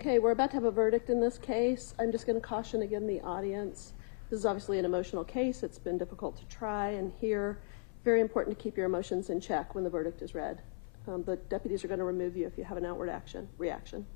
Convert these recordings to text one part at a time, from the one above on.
Okay, we're about to have a verdict in this case. I'm just going to caution again the audience. This is obviously an emotional case. It's been difficult to try and hear. Very important to keep your emotions in check when the verdict is read. The deputies are going to remove you if you have an outward reaction.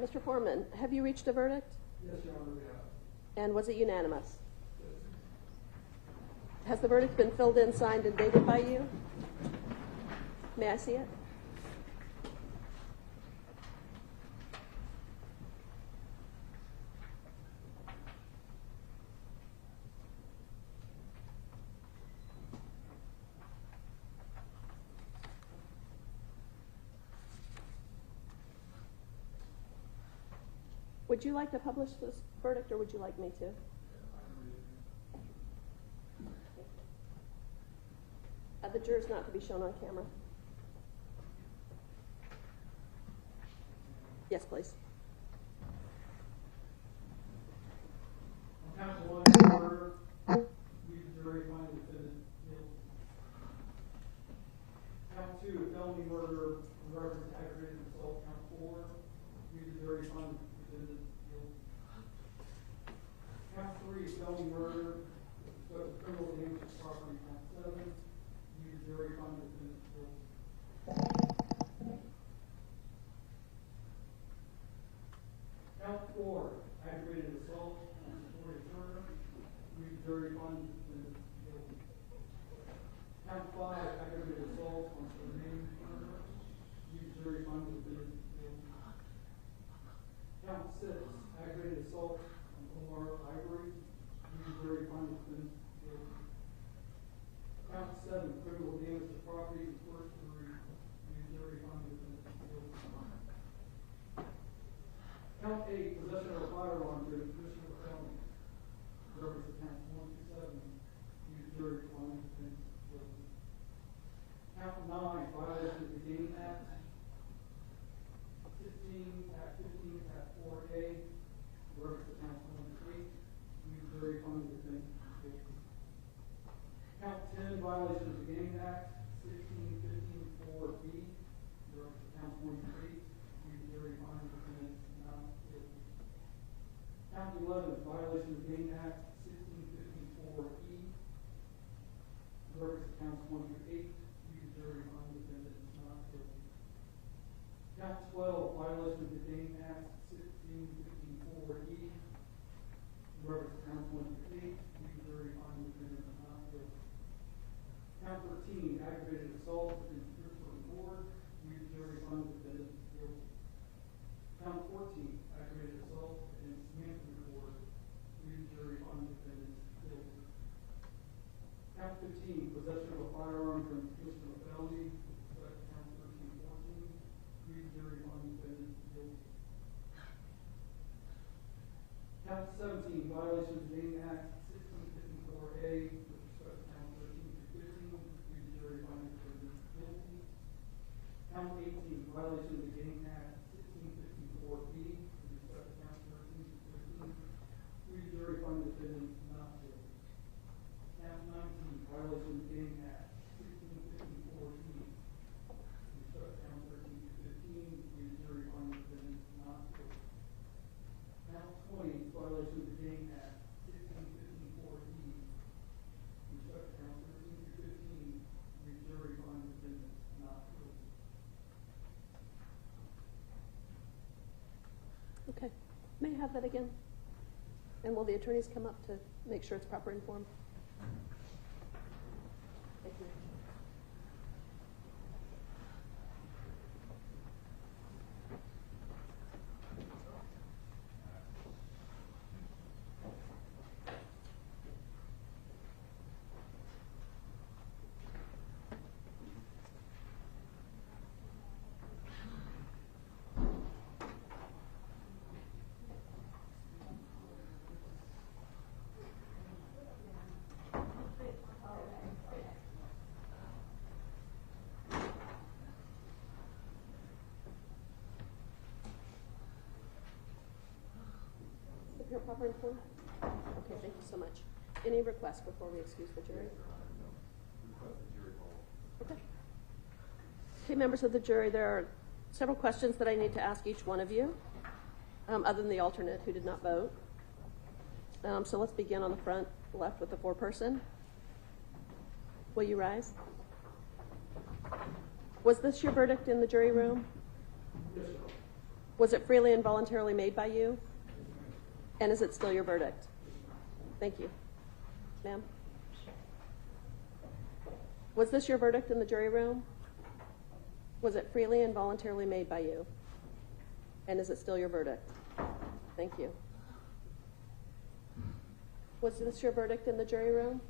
Mr. Foreman, have you reached a verdict? Yes, Your Honor, we have. And was it unanimous? Yes. Has the verdict been filled in, signed, and dated by you? May I see it? Would you like to publish this verdict, or would you like me to? The jurors not to be shown on camera. Yes, please. Counsel 1, order. You jury find defendant guilty. Count 2, felony murder, reference to aggravated assault. Count 4, you jury find defendant guilty. Count 3, felony murder, criminal damage to property. Count 7, you jury find defendant guilty. Count 4, aggravated assault on Secoriea Turner. You jury find defendant guilty. Count 5, aggravated assault on Julian Conley. You jury find defendant guilty. Count 6, aggravated assault on Omar Ivory. You jury find defendant guilty. Count 7, criminal damage to property in first degree. You jury find defendant guilty. Count 8, possession of a firearm during commission of a felony. Reference to count 1 to 7. You jury find defendant guilty. Count 9, violation of the Gaming Act. 15, Act 15, Act 4A. Reference to count 1 to 8. You jury find defendant guilty. Count 10, violation of the Gaming Act. 16, 15, 4B. Reference to count 1 to 8. You jury find defendant not guilty. Count 11, violation of the Gaming Act. 16, 15, 4E. Reference to counts 1 to 8. You jury find defendant not guilty. Count 12, violation of the Gaming Act. 16, 15, 4E. Reference to counts 1 to 8. You jury find defendant not guilty. Count 13, aggravated assault in Christopher Ward. You jury find defendant guilty. Count 14, aggravated assault in Samantha Ward. You jury find defendant guilty. Count 15, possession of a firearm from commission of a felony. Count 13, 14. You jury find defendant guilty. Count 17, violation of the Gaming Act. 1654A. With respect to count 13 to 15. You jury find defendant guilty. Count 18, May I have that again? And will the attorneys come up to make sure it's proper in form? Thank you. Your proper in form? Okay, thank you so much. Any requests before we excuse the jury? Okay. Okay, members of the jury, there are several questions that I need to ask each one of you, other than the alternate who did not vote. So let's begin on the front left with the foreperson. Will you rise? Was this your verdict in the jury room? Yes, sir. Was it freely and voluntarily made by you? And is it still your verdict? Thank you. Ma'am? Was this your verdict in the jury room? Was it freely and voluntarily made by you? And is it still your verdict? Thank you. Was this your verdict in the jury room?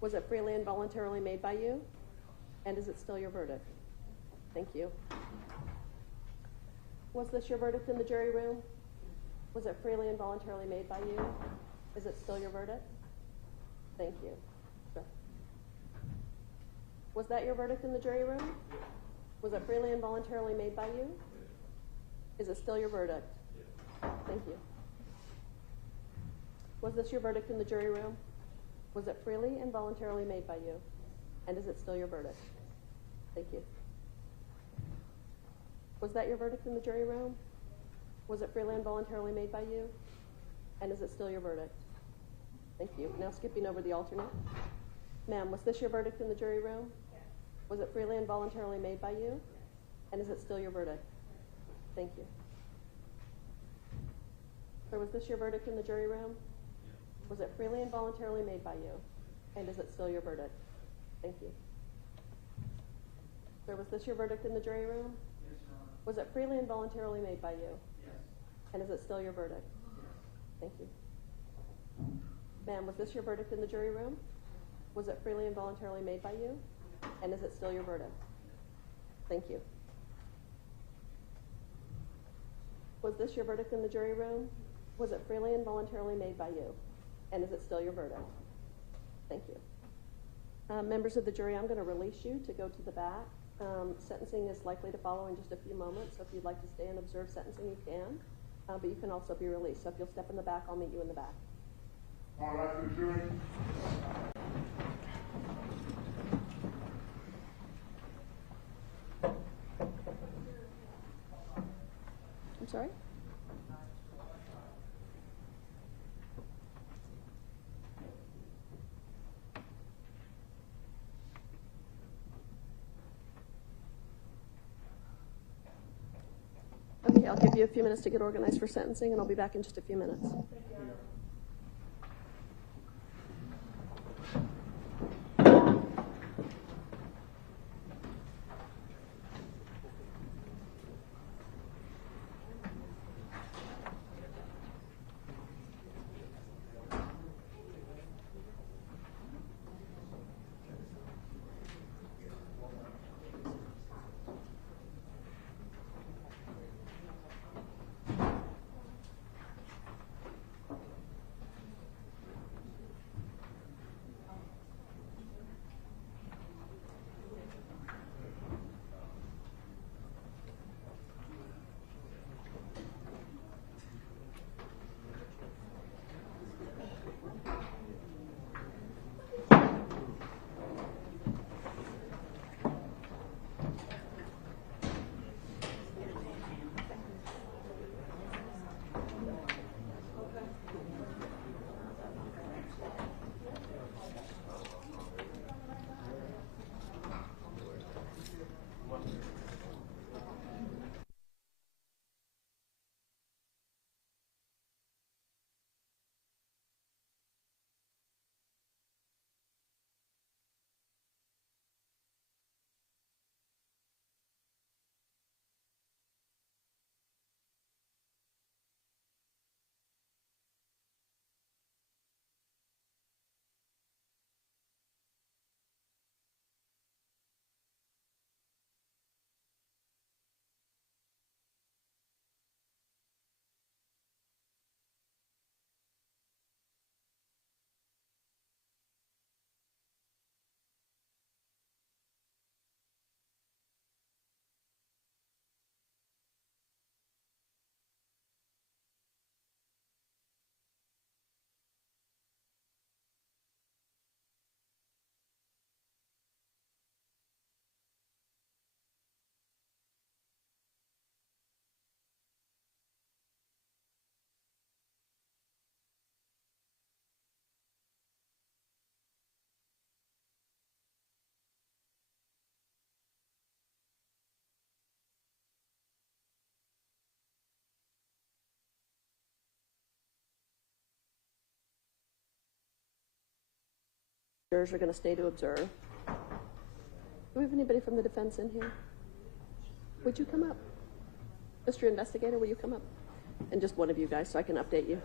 Was it freely and voluntarily made by you? And is it still your verdict? Thank you. Was this your verdict in the jury room? Was it freely and voluntarily made by you? Is it still your verdict? Thank you. Sure. Was that your verdict in the jury room? Was it freely and voluntarily made by you? Is it still your verdict? Thank you. Was this your verdict in the jury room? Was it freely and voluntarily made by you? And is it still your verdict? Thank you. Was that your verdict in the jury room? Was it freely and voluntarily made by you? And is it still your verdict? Thank you. Now skipping over the alternate. Ma'am, was this your verdict in the jury room? Yes. Was it freely and voluntarily made by you? And is it still your verdict? Thank you. Sir, was this your verdict in the jury room? Yes. Was it freely and voluntarily made by you? And is it still your verdict? Thank you. Sir, was this your verdict in the jury room? Yes, Your Honor. Was it freely and voluntarily made by you? Yes. And is it still your verdict? Yes. Thank you. Ma'am, was this your verdict in the jury room? Was it freely and voluntarily made by you? And is it still your verdict? Thank you. Was this your verdict in the jury room? Was it freely and voluntarily made by you? And is it still your verdict? Thank you. Members of the jury, I'm going to release you to go to the back. Sentencing is likely to follow in just a few moments, so if you'd like to stay and observe sentencing, you can. But you can also be released. So if you'll step in the back, I'll meet you in the back. All right, to the jury. I'm sorry? Okay, I'll give you a few minutes to get organized for sentencing, and I'll be back in just a few minutes. Jurors are going to stay to observe. Do we have anybody from the defense in here? Would you come up? Mr. Investigator, will you come up? And just one of you guys so I can update you.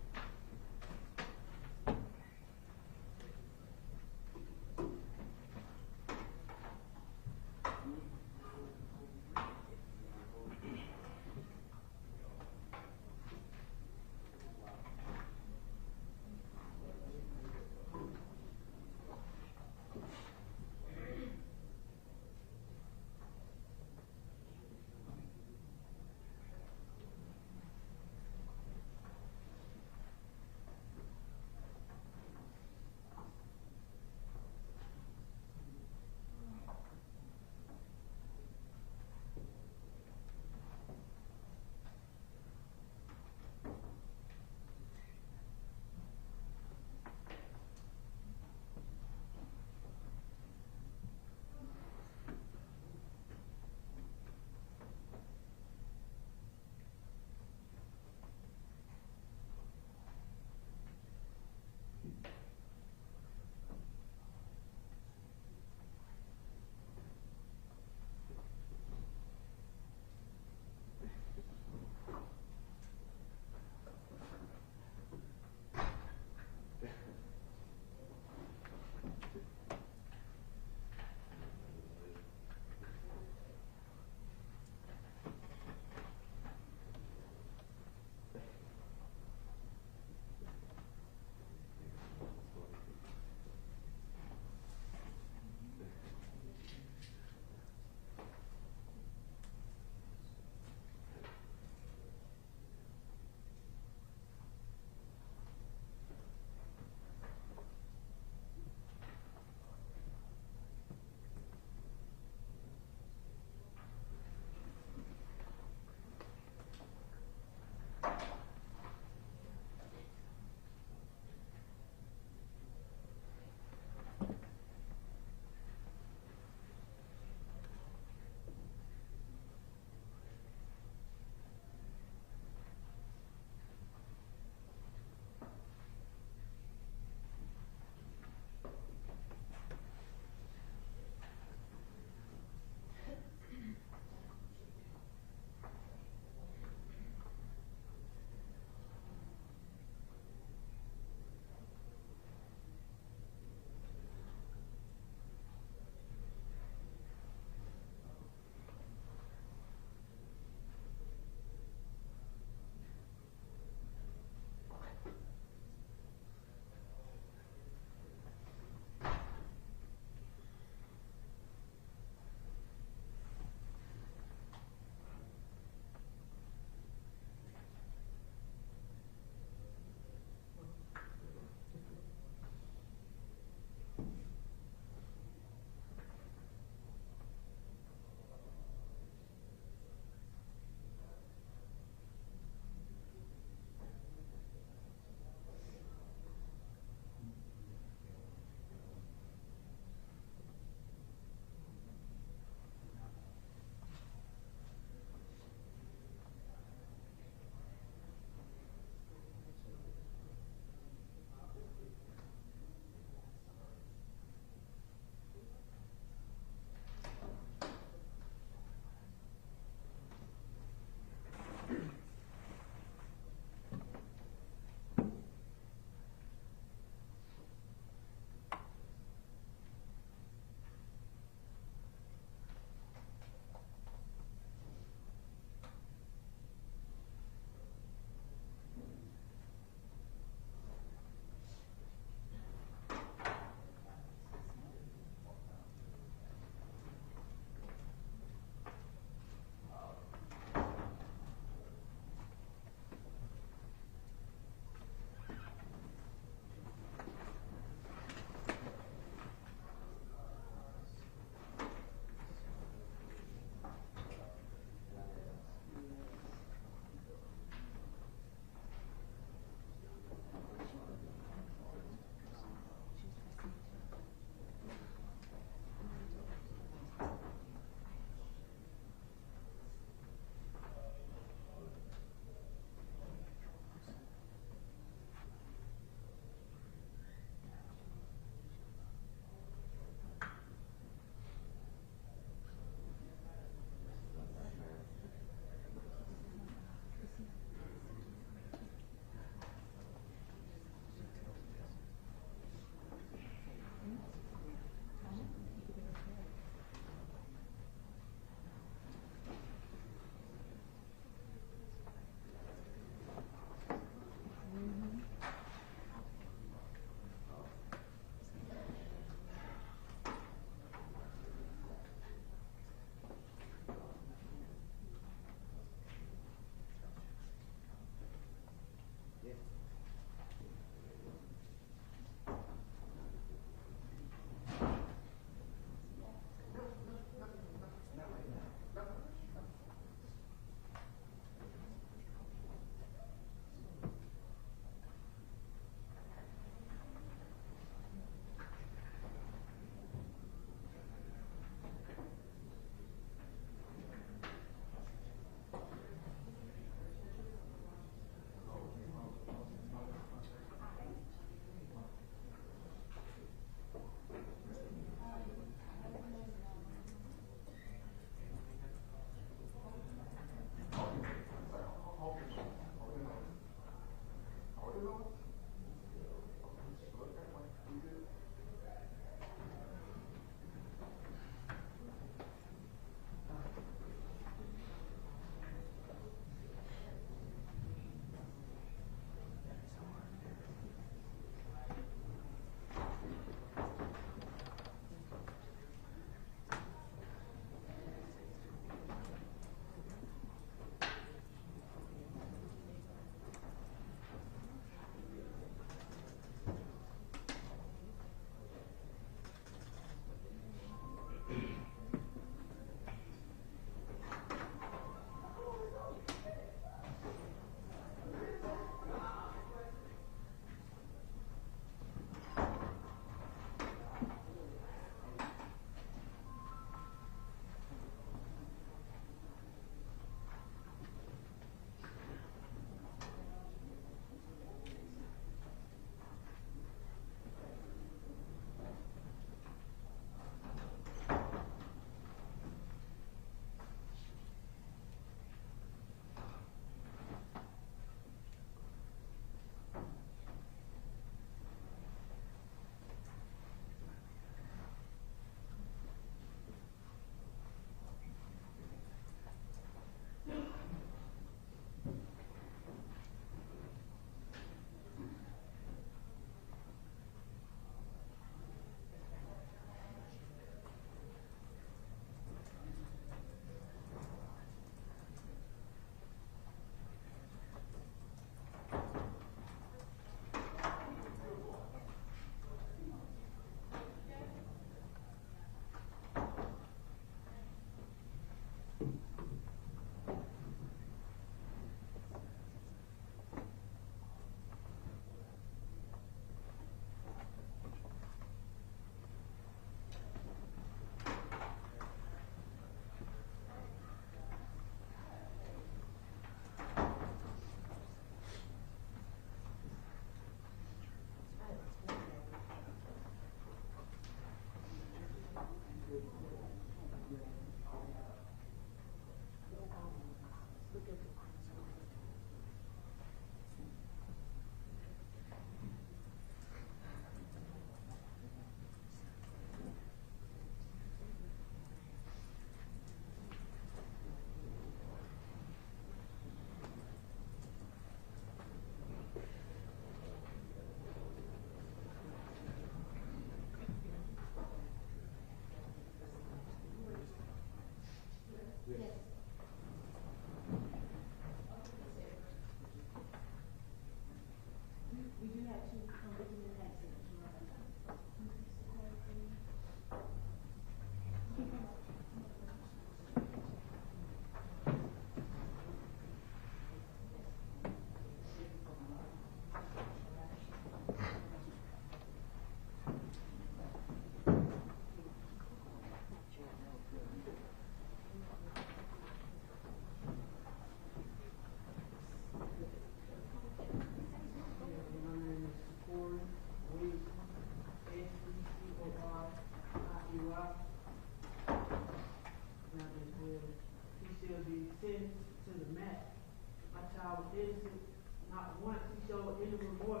more.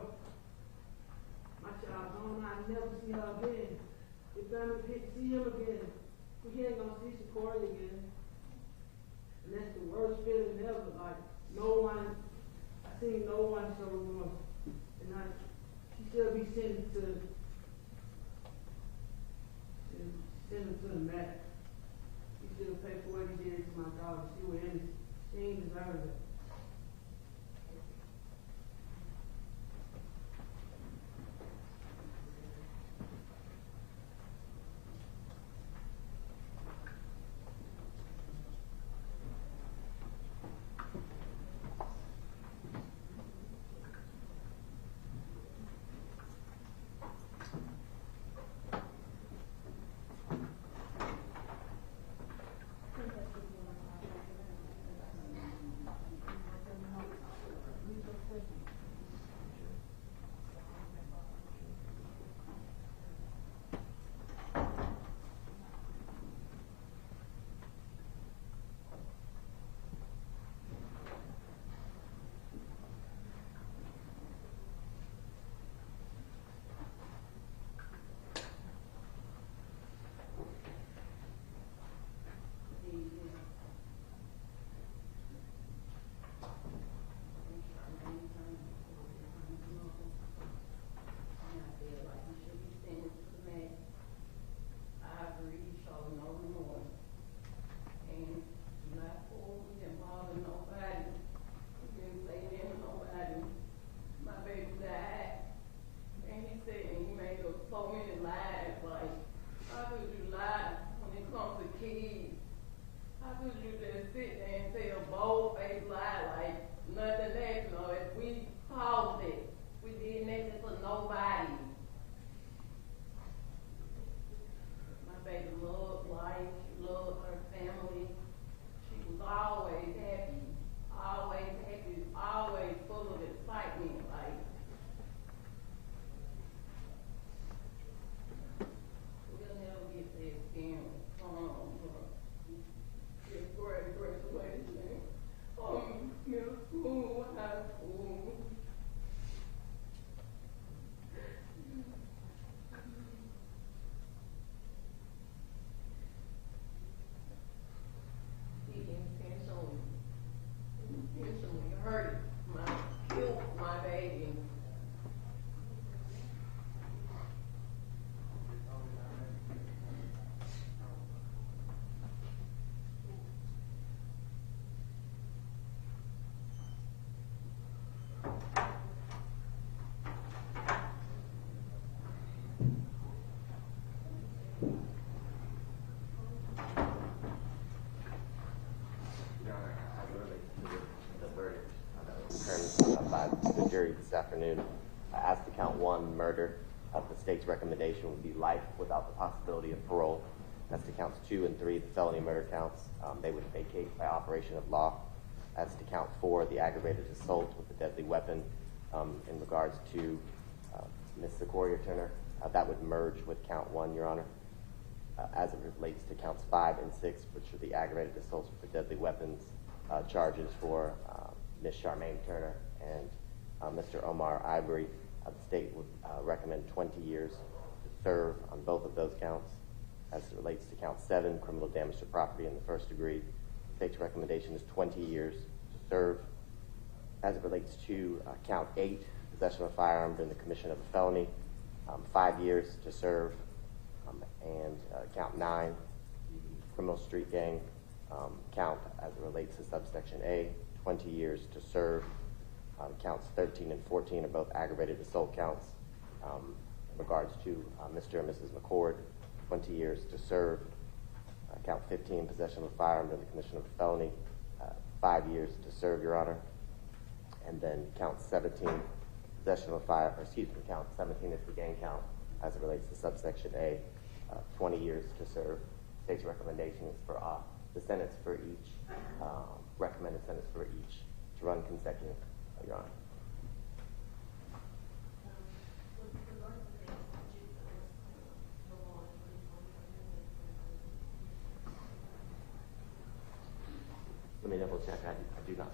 My child gone, I never see her again. If I see him again, he ain't gonna see Secoriea again. And that's the worst feeling ever. Like, I seen no one show remorse. And she should be sentenced to the max. He should have paid for what he did to my daughter. She was innocent. She ain't deserve it. This afternoon. As to count one, murder, the state's recommendation would be life without the possibility of parole. As to counts 2 and 3, the felony murder counts, they would vacate by operation of law. As to count 4, the aggravated assault with a deadly weapon, in regards to Ms. Secoriea Turner, that would merge with count 1, Your Honor. As it relates to counts 5 and 6, which are the aggravated assaults with the deadly weapons charges for Ms. Charmaine Turner and Mr. Omar Ivory, the state would recommend 20 years to serve on both of those counts. As it relates to count 7, criminal damage to property in the first degree, the state's recommendation is 20 years to serve. As it relates to count 8, possession of a firearm during the commission of a felony, 5 years to serve. And count 9, criminal street gang count as it relates to subsection A, 20 years to serve. Counts 13 and 14 are both aggravated assault counts. In regards to Mr. and Mrs. McCord, 20 years to serve. Count 15, possession of a firearm during the commission of a felony, 5 years to serve, Your Honor. And then count 17, possession of a count 17 is the gang count as it relates to subsection A, 20 years to serve. State's recommendation is for the sentence for each, recommended sentence for each to run consecutive, Your Honor. Let me double check. I do not.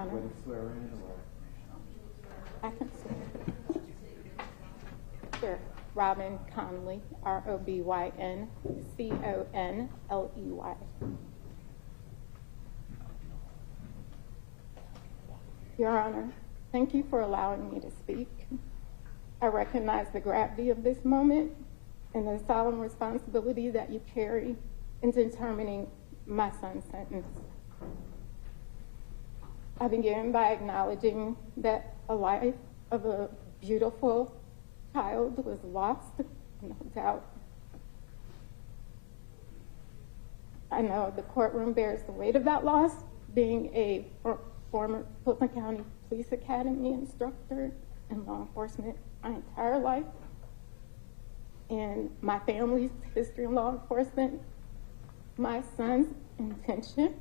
Honor. Would you swear in or? I can swear. Sure. Robin Conley, ROBYN CONLEY. Your Honor, thank you for allowing me to speak. I recognize the gravity of this moment and the solemn responsibility that you carry in determining my son's sentence. I begin by acknowledging that a life of a beautiful child was lost, no doubt. I know the courtroom bears the weight of that loss, being a former Fulton County Police Academy instructor in law enforcement my entire life, and my family's history in law enforcement. My son's intention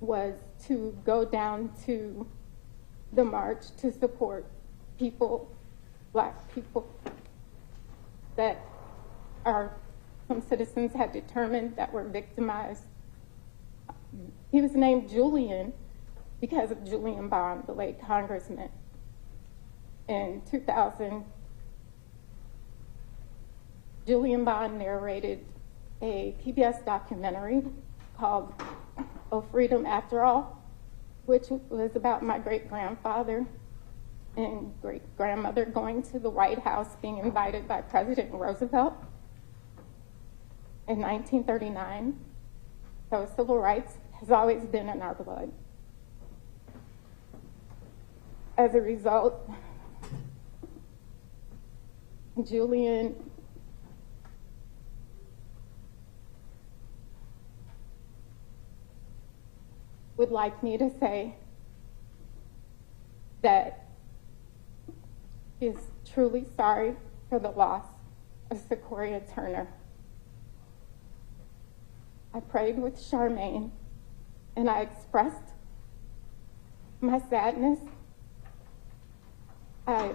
was to go down to the march to support people, Black people, that some citizens had determined that were victimized. He was named Julian because of Julian Bond, the late congressman. In 2000, Julian Bond narrated a PBS documentary called "Oh, Freedom After All," which was about my great-grandfather and great-grandmother going to the White House, being invited by President Roosevelt in 1939. So civil rights has always been in our blood. As a result, Julian would like me to say that he is truly sorry for the loss of Secoriea Turner. I prayed with Charmaine, and I expressed my sadness. I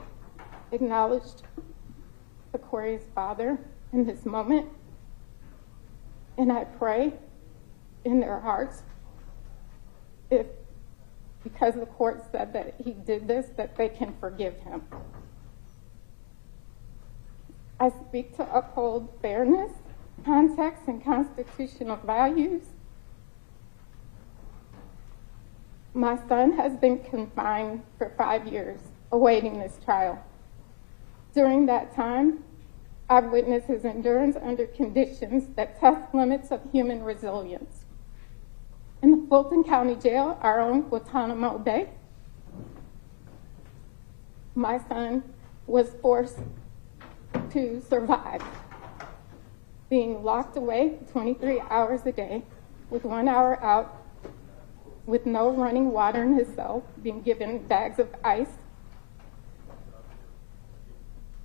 acknowledged Secorea's father in this moment, and I pray in their hearts, if, because the court said that he did this, that they can forgive him. I speak to uphold fairness, context, and constitutional values. My son has been confined for 5 years, awaiting this trial. During that time, I've witnessed his endurance under conditions that test limits of human resilience. In the Fulton County Jail, our own Guantanamo Bay, my son was forced to survive, being locked away 23 hours a day, with 1 hour out, with no running water in his cell, being given bags of ice.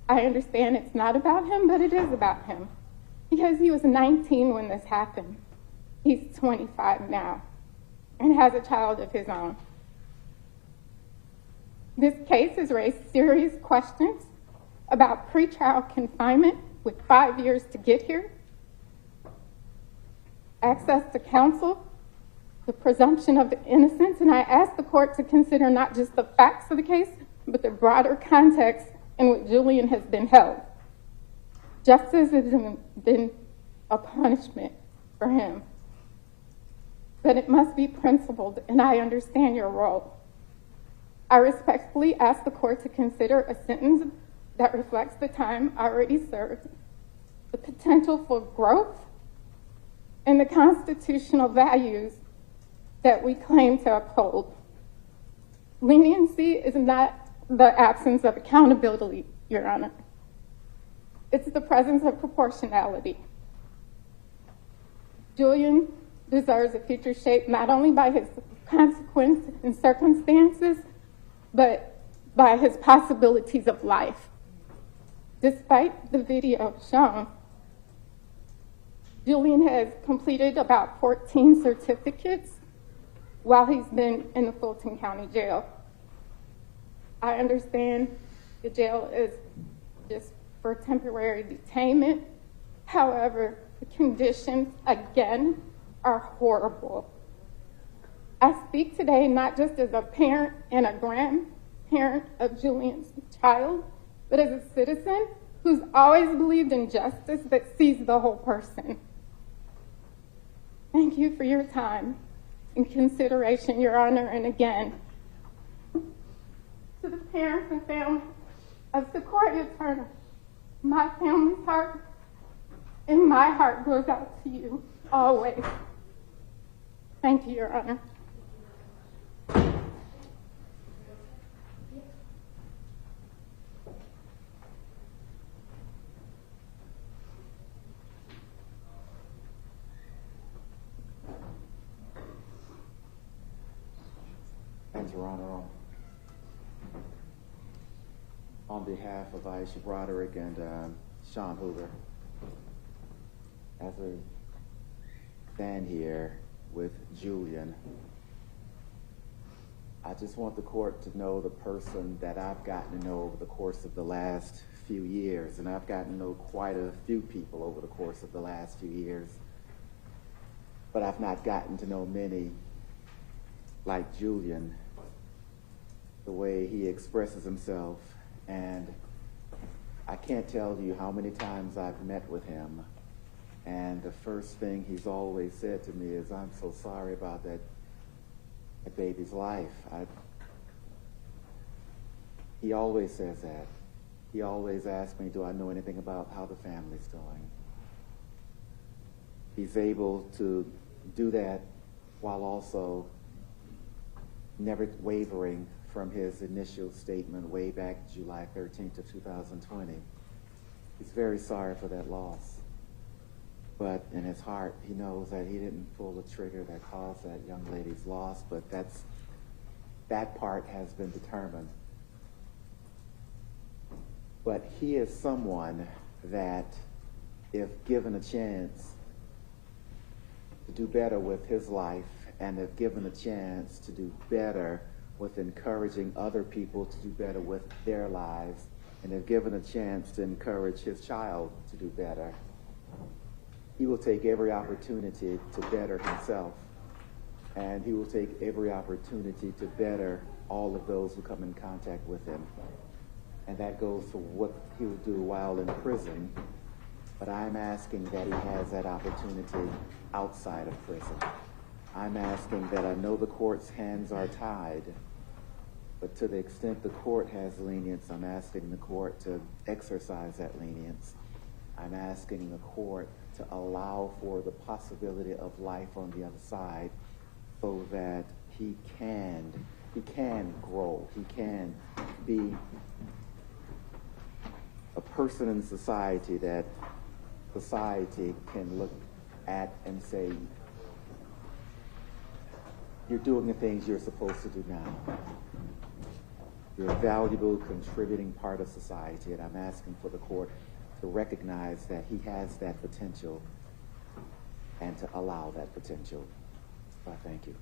I understand it's not about him, but it is about him, because he was 19 when this happened. He's 25 now and has a child of his own. This case has raised serious questions about pretrial confinement with 5 years to get here, access to counsel, the presumption of innocence, and I ask the court to consider not just the facts of the case, but the broader context in which Julian has been held. Justice has been a punishment for him, but it must be principled, and I understand your role. I respectfully ask the court to consider a sentence that reflects the time already served, the potential for growth, and the constitutional values that we claim to uphold. Leniency is not the absence of accountability, Your Honor. It's the presence of proportionality. Julian deserves a future shaped not only by his consequences and circumstances, but by his possibilities of life. Despite the video shown, Julian has completed about 14 certificates while he's been in the Fulton County Jail. I understand the jail is just for temporary detainment. However, the conditions, again, are horrible. I speak today not just as a parent and a grandparent of Julian's child, but as a citizen who's always believed in justice that sees the whole person. Thank you for your time and consideration, Your Honor, and again, to the parents and family of Secoriea Turner, my family's heart and my heart goes out to you always. Thank you, Your Honor. Thanks, Your Honor. On behalf of Aisha Broderick and Sean Hoover, as we stand here with Julian, I just want the court to know the person that I've gotten to know over the course of the last few years, and I've gotten to know quite a few people over the course of the last few years, but I've not gotten to know many like Julian, the way he expresses himself. And I can't tell you how many times I've met with him, and the first thing he's always said to me is, "I'm so sorry about that baby's life." He always says that. He always asks me, do I know anything about how the family's doing? He's able to do that while also never wavering from his initial statement way back July 13th of 2020. He's very sorry for that loss. But in his heart, he knows that he didn't pull the trigger that caused that young lady's loss, but that part has been determined. But he is someone that, if given a chance to do better with his life, and if given a chance to do better with encouraging other people to do better with their lives, and if given a chance to encourage his child to do better, he will take every opportunity to better himself, and he will take every opportunity to better all of those who come in contact with him. And that goes for what he will do while in prison, but I'm asking that he has that opportunity outside of prison. I'm asking that, I know the court's hands are tied, but to the extent the court has lenience, I'm asking the court to exercise that lenience. I'm asking the court to allow for the possibility of life on the other side, so that he can grow, he can be a person in society that society can look at and say, you're doing the things you're supposed to do now. You're a valuable, contributing part of society, and I'm asking for the court to recognize that he has that potential and to allow that potential. So I thank you.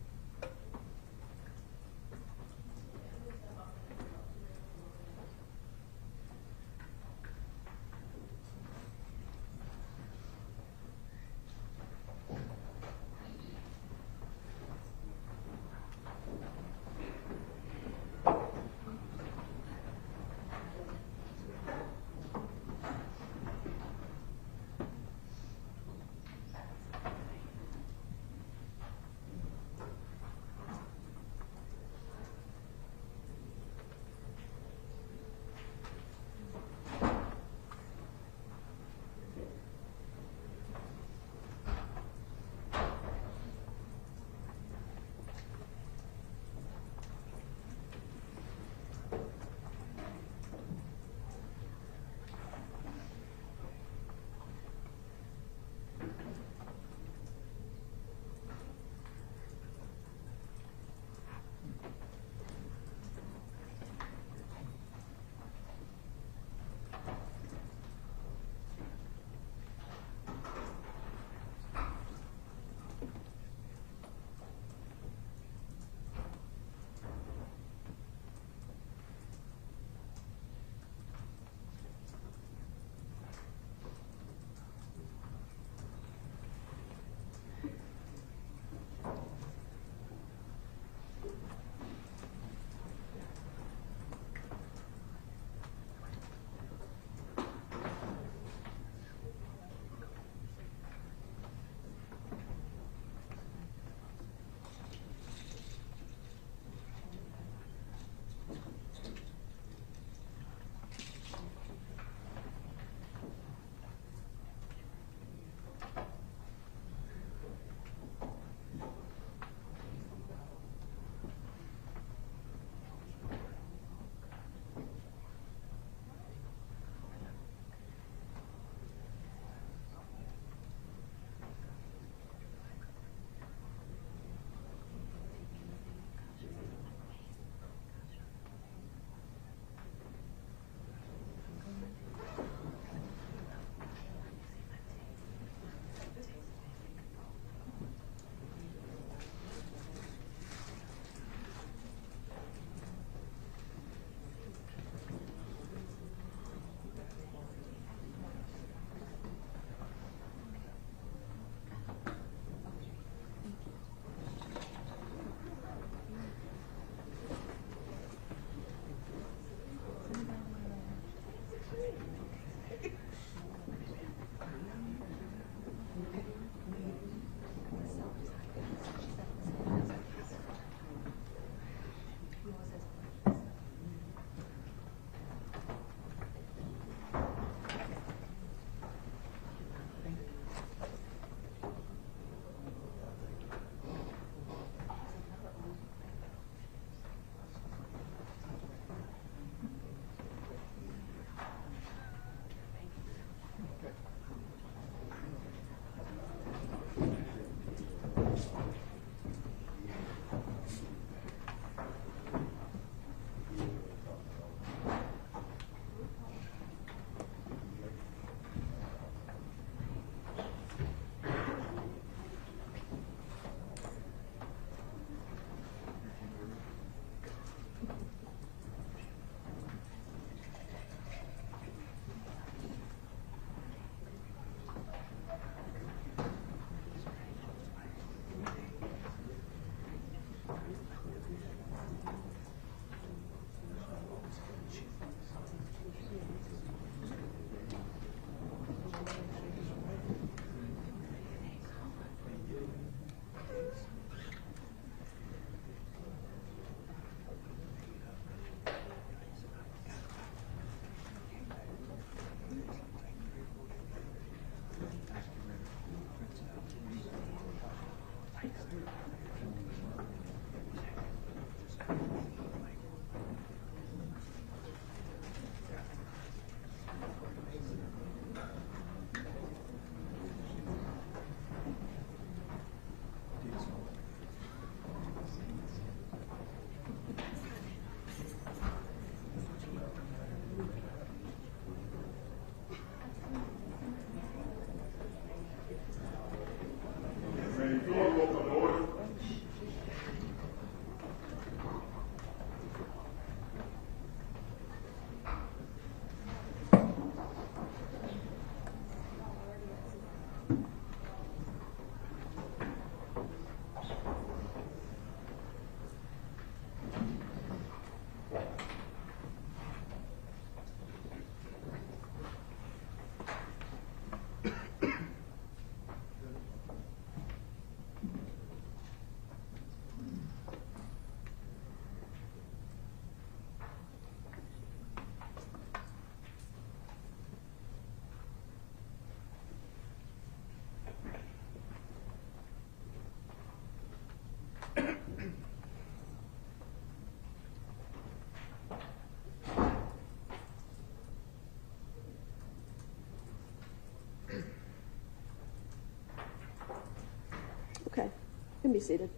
can be seated.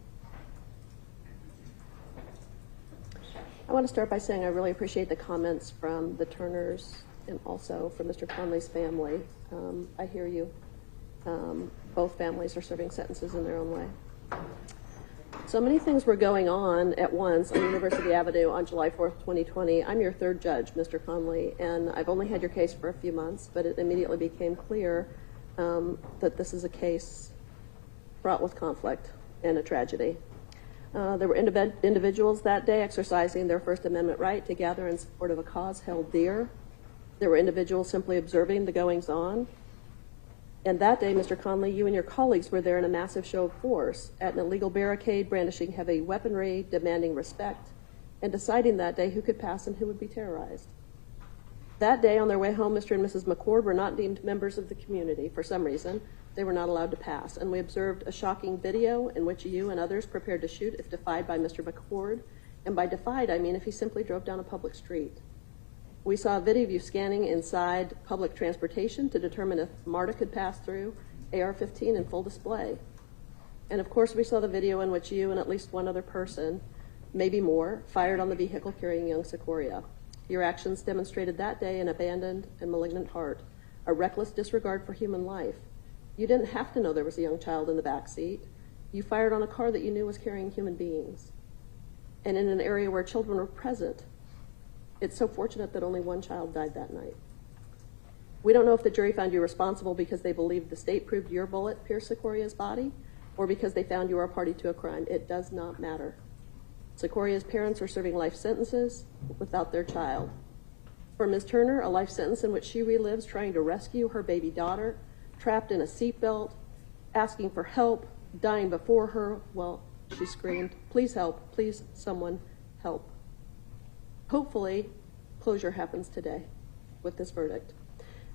I want to start by saying I really appreciate the comments from the Turners and also from Mr. Conley's family. I hear you. Both families are serving sentences in their own way. So many things were going on at once on University Avenue on July 4th, 2020. I'm your third judge, Mr. Conley, and I've only had your case for a few months, but it immediately became clear that this is a case fraught with conflict and a tragedy. There were individuals that day exercising their First Amendment right to gather in support of a cause held dear. There were individuals simply observing the goings-on. And that day, Mr. Conley, you and your colleagues were there in a massive show of force at an illegal barricade, brandishing heavy weaponry, demanding respect, and deciding that day who could pass and who would be terrorized. That day, on their way home, Mr. and Mrs. McCord were not deemed members of the community. For some reason, they were not allowed to pass. And we observed a shocking video in which you and others prepared to shoot if defied by Mr. McCord. And by defied, I mean if he simply drove down a public street. We saw a video of you scanning inside public transportation to determine if MARTA could pass through AR-15 in full display. And of course, we saw the video in which you and at least one other person, maybe more, fired on the vehicle carrying young Secoriea. Your actions demonstrated that day an abandoned and malignant heart, a reckless disregard for human life. You didn't have to know there was a young child in the back seat. You fired on a car that you knew was carrying human beings. And in an area where children were present. It's so fortunate that only one child died that night. We don't know if the jury found you responsible because they believed the state proved your bullet pierced Secoriea's body or because they found you were a party to a crime. It does not matter. Secoria's parents are serving life sentences without their child. For Ms. Turner, a life sentence in which she relives trying to rescue her baby daughter, trapped in a seatbelt, asking for help, dying before her. Well, she screamed, "Please help, please someone help." Hopefully, closure happens today with this verdict.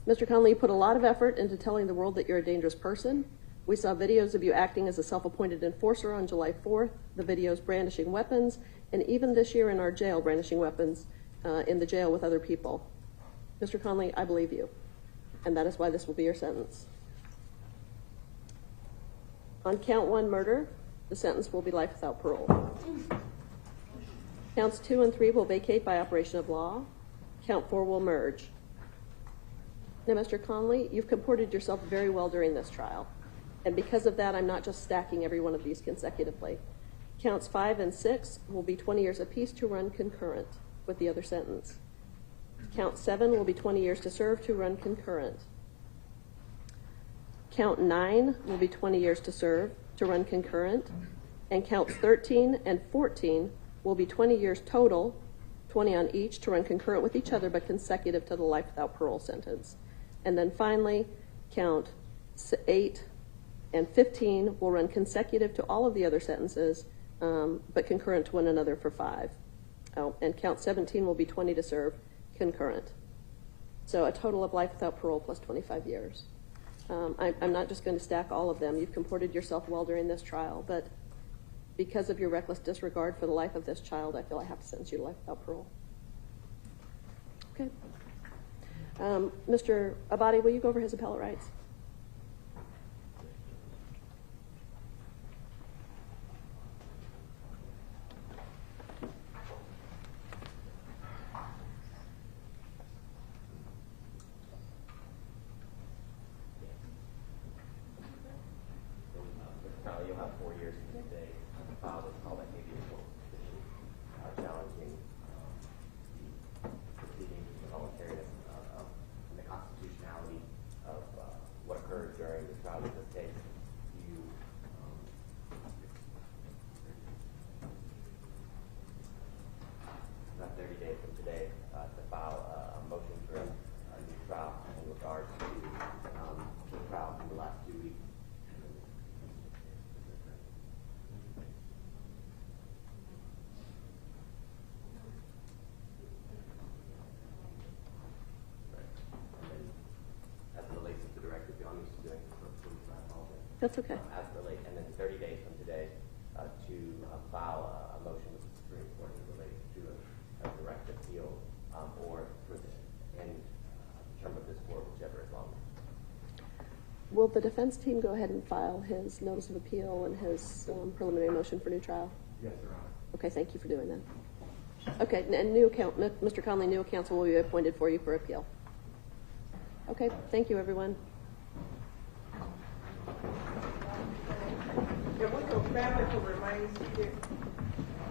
Mr. Conley, you put a lot of effort into telling the world that you're a dangerous person. We saw videos of you acting as a self-appointed enforcer on July 4th, the videos brandishing weapons, and even this year in our jail, brandishing weapons in the jail with other people. Mr. Conley, I believe you, and that is why this will be your sentence. On count 1 murder, the sentence will be life without parole. Counts 2 and 3 will vacate by operation of law. Count 4 will merge. Now, Mr. Conley, you've comported yourself very well during this trial. And because of that, I'm not just stacking every one of these consecutively. Counts 5 and 6 will be 20 years apiece to run concurrent with the other sentence. Count 7 will be 20 years to serve to run concurrent. Count 9 will be 20 years to serve to run concurrent. And counts 13 and 14 will be 20 years total, 20 on each, to run concurrent with each other, but consecutive to the life without parole sentence. And then finally, count 8 and 15 will run consecutive to all of the other sentences, but concurrent to one another for 5. Oh, and count 17 will be 20 to serve concurrent. So a total of life without parole plus 25 years. I'm not just going to stack all of them. You've comported yourself well during this trial, but because of your reckless disregard for the life of this child, I feel I have to sentence you to life without parole. Okay. Mr. Abadi, will you go over his appellate rights? You'll have 4 years from today to file what's called a habeas corpus petition challenging the proceedings, the voluntariness and the constitutionality of what occurred during the trial of this case. You have 30 days from today to file a motion for a new trial in regards to the trial from the last 2 weeks. That's okay. As relate, and then 30 days from today to file a motion with the Supreme Court in relation to a direct appeal or in the term of this court, whichever is longer. will the defense team go ahead and file his notice of appeal and his preliminary motion for new trial? Yes, Your Honor. Okay, thank you for doing that. Okay, and new Mr. Conley, new counsel will be appointed for you for appeal. Okay, thank you, everyone. If we can family to remain seated,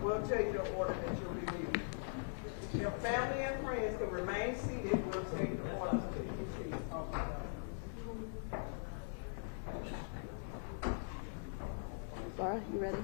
we'll tell you the order that you'll be leaving. If family and friends can remain seated, we'll tell you the order that you'll be leaving. Laura, you ready?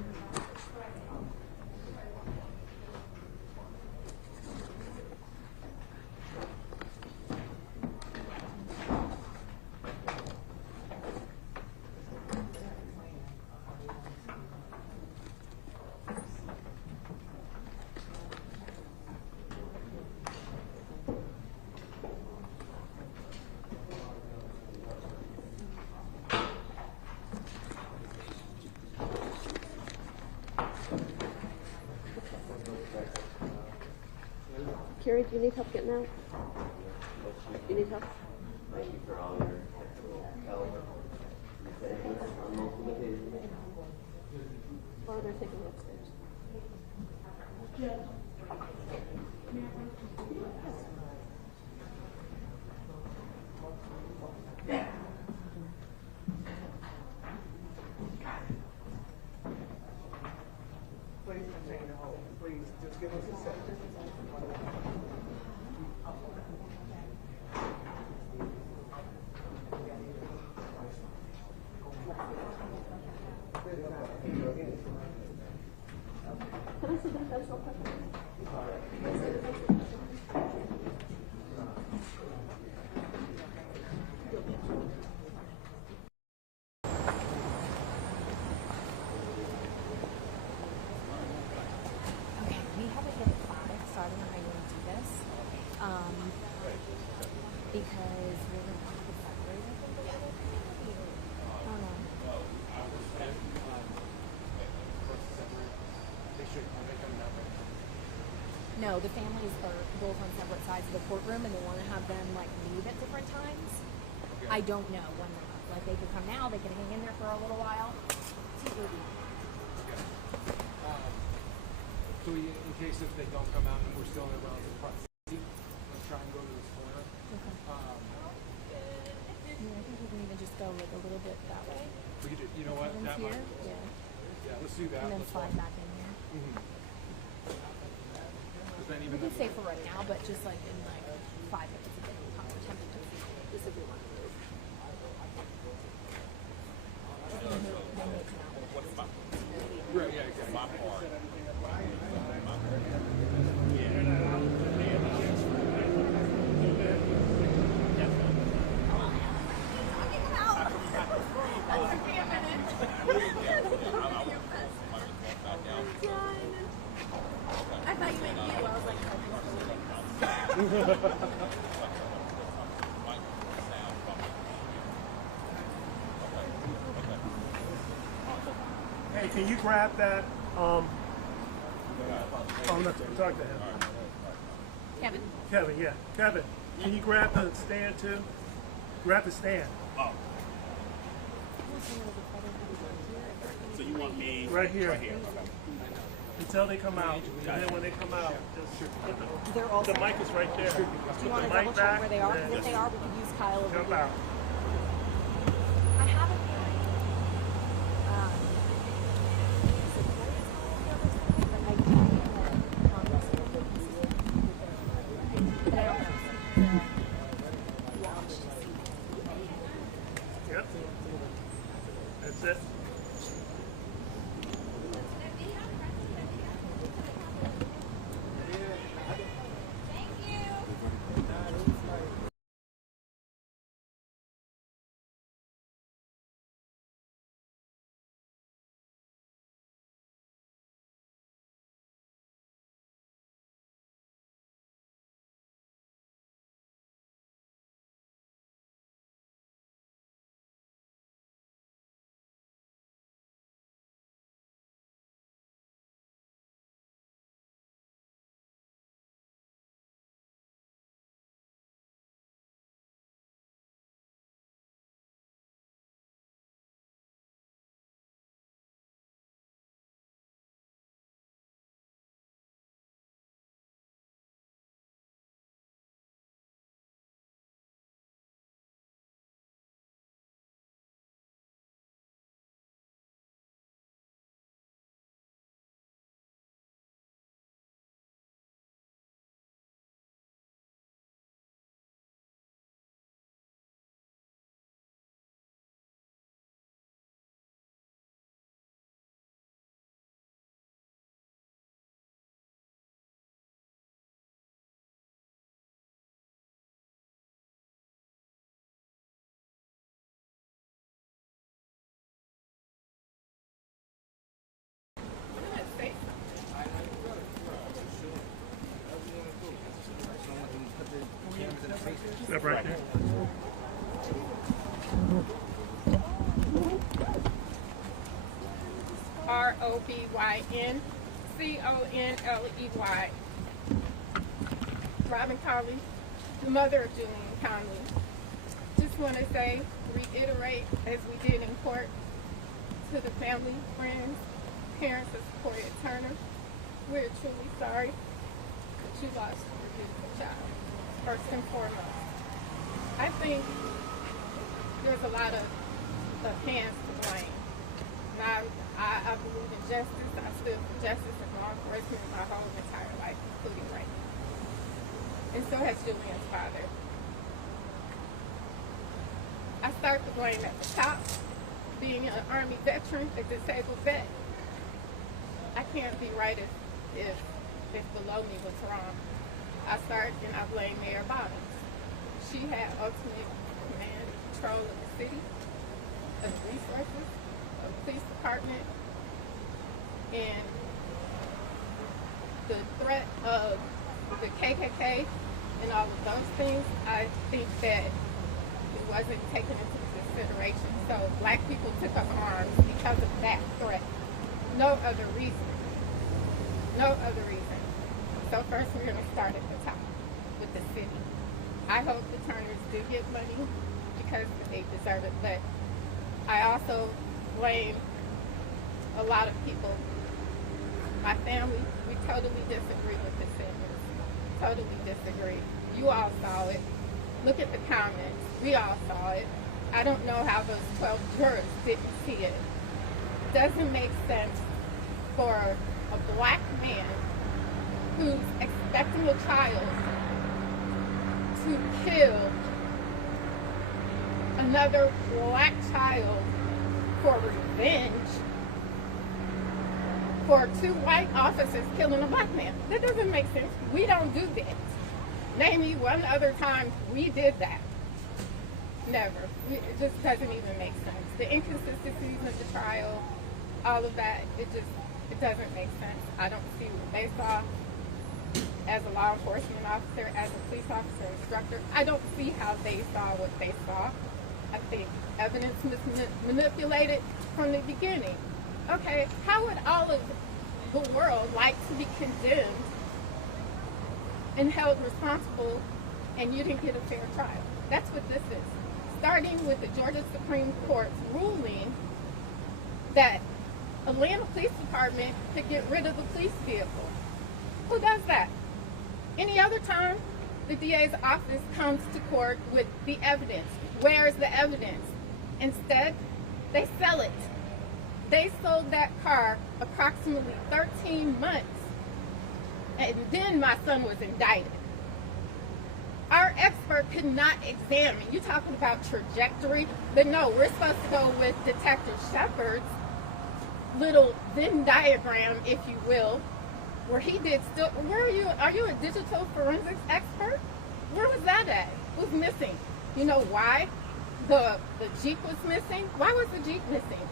Carrie, do you need help getting out? Do you need help? Thank you for all your help. On multiple occasions. Or they're taking me upstairs. Please continue to hold. Please, just give us a second. Can I see the defense real quick? Okay, we have a hit at 5, so I don't know how you want to do this. Because we're going to have to separate it. Oh no. No, the families are both on separate sides of the courtroom and they want to have them like leave at different times. I don't know when they're up. Like they can come now, they can hang in there for a little while. So in case if they don't come out and we're still in a relative proximity, let's try and go to this corner. Okay. Yeah, I think we can even just go like a little bit that way. We could, you know what? Kevin's That here. might. Yeah. Yeah, let's do that. And then Let's slide walk. back in here. Because then even We can then- stay for right now, but just like in like 5 minutes if they don't come or 10 minutes. This would be one of those. Right, yeah, exactly. My part. I thought you meant you. I was like, Hey, can you grab that? Oh, no, talk to him. Kevin. Kevin, yeah. Kevin, can you grab the stand too? Grab the stand. So you want me Right here. Right here. Okay. Until they come out. And then when they come out, just put They're all the mic is right there. Do you want to double check where they are? and If they are, we could use Kyle over jump here. out. Robyn Robyn Conley, the mother of Julian Conley. Just want to reiterate, as we did in court, to the family, friends, parents of Secoriea Turner, we're truly sorry that you lost your beautiful child, first and foremost. I think there's a lot of hands to blame. And I believe in justice. I stood for justice and law enforcement my whole entire life, including right now. And so has Julian's father. I start the blame at the top, being an Army veteran, a disabled vet. I can't be right if below me was wrong. I start and I blame Mayor Bottoms. She had ultimate command and control of the city, of the resources, of the police department, and the threat of the KKK and all of those things. I think that it wasn't taken into consideration. So black people took up arms because of that threat. No other reason. No other reason. So first we're going to start at the top with the city. I hope the Turners do get money because they deserve it, but I also blame a lot of people. My family, we totally disagree with the sentence. Totally disagree. You all saw it. Look at the comments. We all saw it. I don't know how those 12 jurors didn't see it. It doesn't make sense for a black man who's expecting a child to kill another black child for revenge for two white officers killing a black man. That doesn't make sense. We don't do that. Name me one other time we did that. Never. It just doesn't even make sense. The inconsistencies of the trial, all of that, it doesn't make sense. I don't see what they saw as a law enforcement officer, as a police officer, instructor. I don't see how they saw what they saw. I think evidence was manipulated from the beginning. Okay, how would all of the world like to be condemned and held responsible and you didn't get a fair trial? That's what this is. Starting with the Georgia Supreme Court's ruling that Atlanta Police Department could get rid of the police vehicle. Who does that? Any other time, the DA's office comes to court with the evidence. Where's the evidence? Instead, they sell it. They sold that car approximately 13 months, and then my son was indicted. Our expert could not examine. You're talking about trajectory, but no, we're supposed to go with Detective Shepard's little Venn diagram, if you will, where he did still. Where are you? Are you a digital forensics expert? Where was that at? Who's missing? You know why the Jeep was missing? Why was the Jeep missing?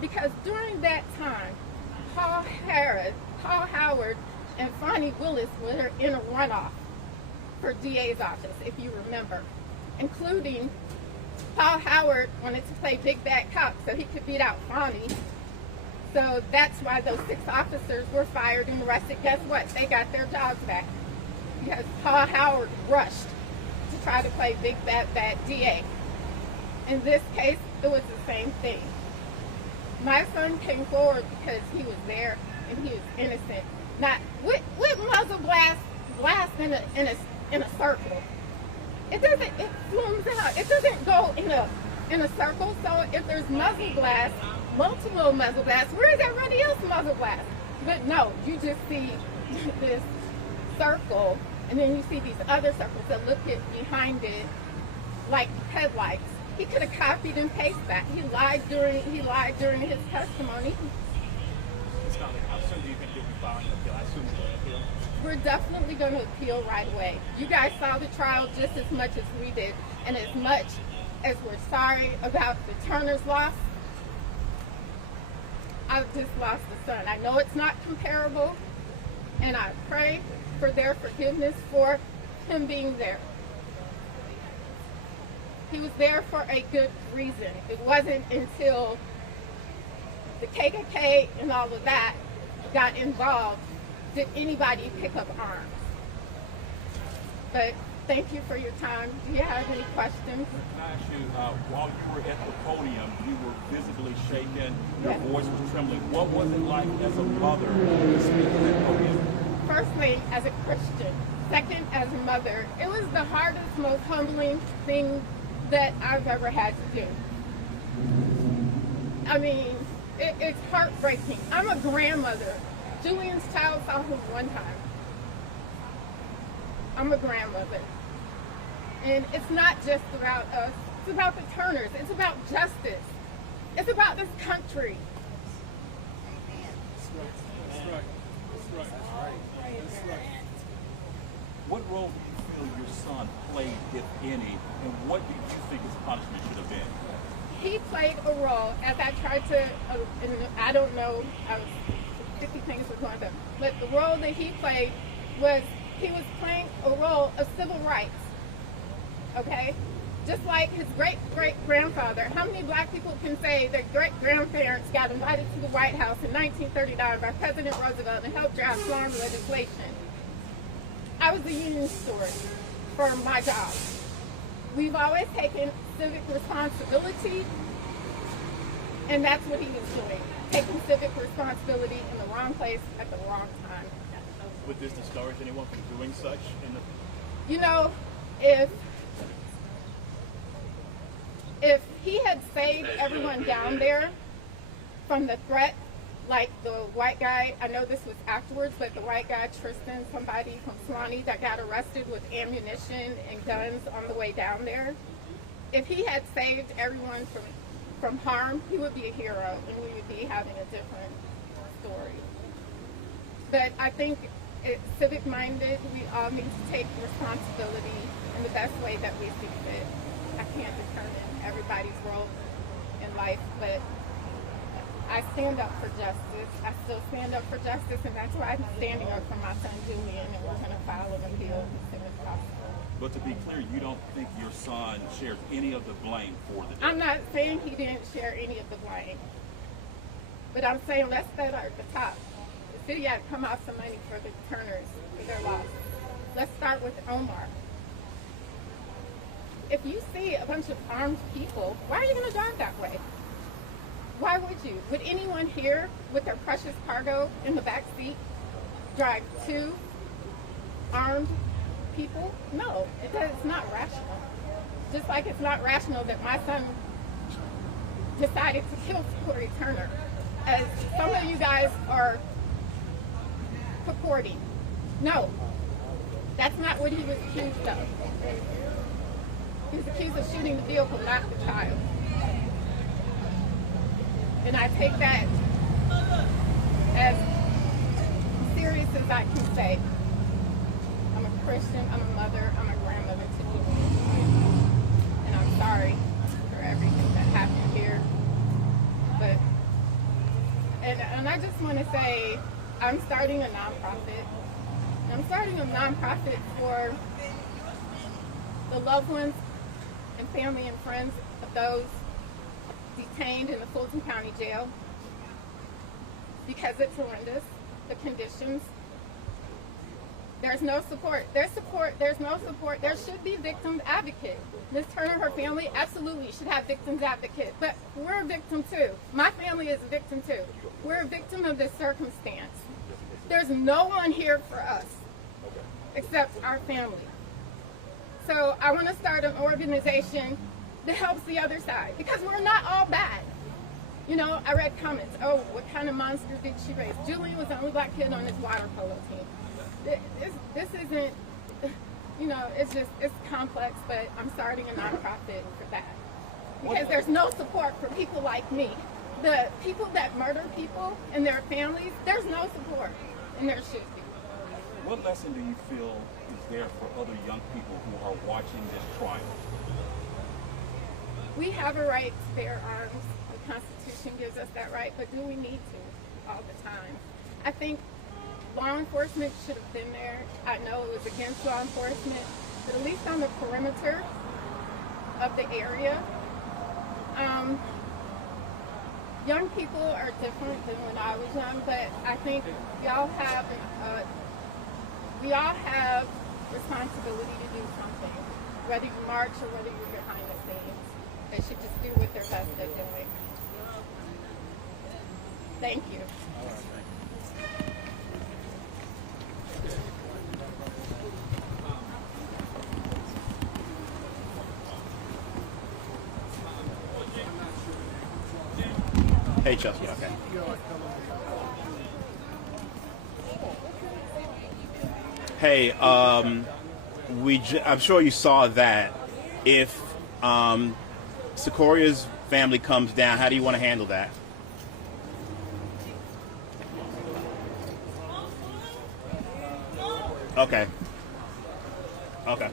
Because during that time, Paul Howard, and Fonnie Willis were in a runoff for DA's office, if you remember, including Paul Howard wanted to play big bad cop so he could beat out Fonnie. So that's why those 6 officers were fired and arrested. Guess what? They got their jobs back because Paul Howard rushed to try to play big bad DA. In this case, it was the same thing. My son came forward because he was there and he was innocent. Not with muzzle blast in a circle. It flumes out. It doesn't go in a circle. So if there's muzzle blast, multiple muzzle blasts, where is everybody else muzzle blast? But no, you just see this circle, and then you see these other circles that look behind it like headlights. He could have copied and pasted that. He lied during his testimony. How soon do you think you'll be filing an appeal? I assume you're going to appeal. We're definitely going to appeal right away. You guys saw the trial just as much as we did, and as much as we're sorry about the Turner's loss, I've just lost a son. I know it's not comparable, and I pray for their forgiveness for him being there. He was there for a good reason. It wasn't until the KKK and all of that got involved, did anybody pick up arms? But thank you for your time. Do you have any questions? Can I ask you, while you were at the podium, you were visibly shaken, your Yes. voice was trembling. What was it like as a mother to speak at that podium? Firstly, as a Christian. Second, as a mother. It was the hardest, most humbling thing that I've ever had to do. I mean, it's heartbreaking. I'm a grandmother. Julian's child saw him one time. I'm a grandmother. And it's not just about us. It's about the Turners. It's about justice. It's about this country. What role do you feel your son played, if any, and what do you think his punishment should have been? He played a role, as I tried to, and I don't know, 50 things were going on, but the role that he played was, he was playing a role of civil rights, okay? Just like his great-great-grandfather. How many black people can say their great-grandparents got invited to the White House in 1939 by President Roosevelt and helped draft farm legislation? I was a union steward for my job. We've always taken civic responsibility, and that's what he was doing, taking civic responsibility in the wrong place at the wrong time. Would this discourage anyone from doing such? You know, if he had saved everyone down there from the threat, like the white guy, I know this was afterwards, but the white guy, Tristan, somebody from Swanee that got arrested with ammunition and guns on the way down there, if he had saved everyone from harm, he would be a hero and we would be having a different story. But I think civic-minded, we all need to take responsibility in the best way that we see fit. I can't determine everybody's role in life, but I stand up for justice. I still stand up for justice, and that's why I'm standing up for my son Julian, and we're going to file an appeal as soon as possible. But to be clear, you don't think your son shared any of the blame for the death? I'm not saying he didn't share any of the blame, but I'm saying let's start at the top. The city had to come out some money for the Turners for their loss. Let's start with Omar. If you see a bunch of armed people, why are you going to drive that way? Why would you? Would anyone here with their precious cargo in the back seat drive two armed people? No, it's not rational. Just like it's not rational that my son decided to kill Secoriea Turner, as some of you guys are purporting. No, that's not what he was accused of. He was accused of shooting the vehicle, not the child. And I take that as serious as I can say. I'm a Christian, I'm a mother, I'm a grandmother to Julian. And I'm sorry for everything that happened here. But, and I just want to say, I'm starting a nonprofit. I'm starting a nonprofit for the loved ones and family and friends of those detained in the Fulton County Jail, because it's horrendous, the conditions. There's no support. There's no support. There should be victims advocate. Ms. Turner, her family absolutely should have victims advocate, but we're a victim too. My family is a victim too. We're a victim of this circumstance. There's no one here for us except our family. So I want to start an organization that helps the other side, because we're not all bad. You know, I read comments, oh, what kind of monster did she raise? Julian was the only black kid on his water polo team. This isn't, you know, it's complex, but I'm starting a nonprofit for that. Because there's no support for people like me. The people that murder people and their families, there's no support, and there should be. What lesson do you feel is there for other young people who are watching this trial? We have a right to bear arms. The Constitution gives us that right, but do we need to all the time? I think law enforcement should have been there. I know it was against law enforcement, but at least on the perimeter of the area. young people are different than when I was young, but I think y'all have, we all have responsibility to do something, whether you march or whether you're behind the scenes. They should just do what they're best at doing. Thank you. Hey, Chelsea. Okay. Hey, I'm sure you saw that. If Secoria's family comes down, how do you want to handle that? Okay. Okay.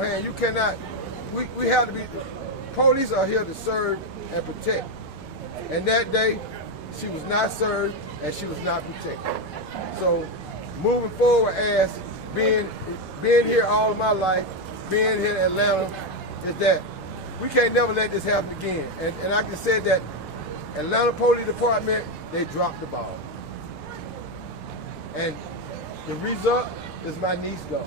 And you cannot, we have to be, police are here to serve and protect. And that day, she was not served and she was not protected. So moving forward as being here all of my life, being here in Atlanta, is that we can't never let this happen again. And I can say that Atlanta Police Department, they dropped the ball. And the result is my niece gone.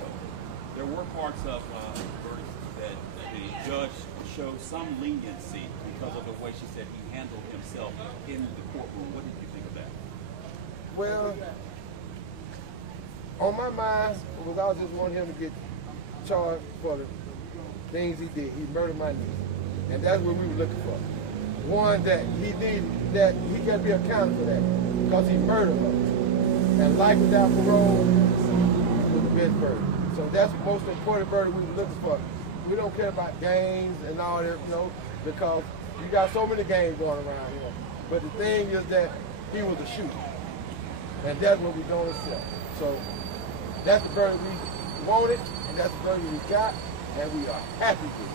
There were parts of the verdict that the judge showed some leniency because of the way she said he handled himself in the courtroom. What did you think of that? Well, on my mind, because I just wanted him to get charged for the things he did. He murdered my niece. And that's what we were looking for. One, that he got to be accountable for that because he murdered her. And life without parole was the best verdict. So that's the most important verdict we were looking for. We don't care about games and all that, because you got so many games going around here. But the thing is that he was a shooter. And that's what we're going to sell. So that's the verdict we wanted, and that's the verdict we got, and we are happy with it.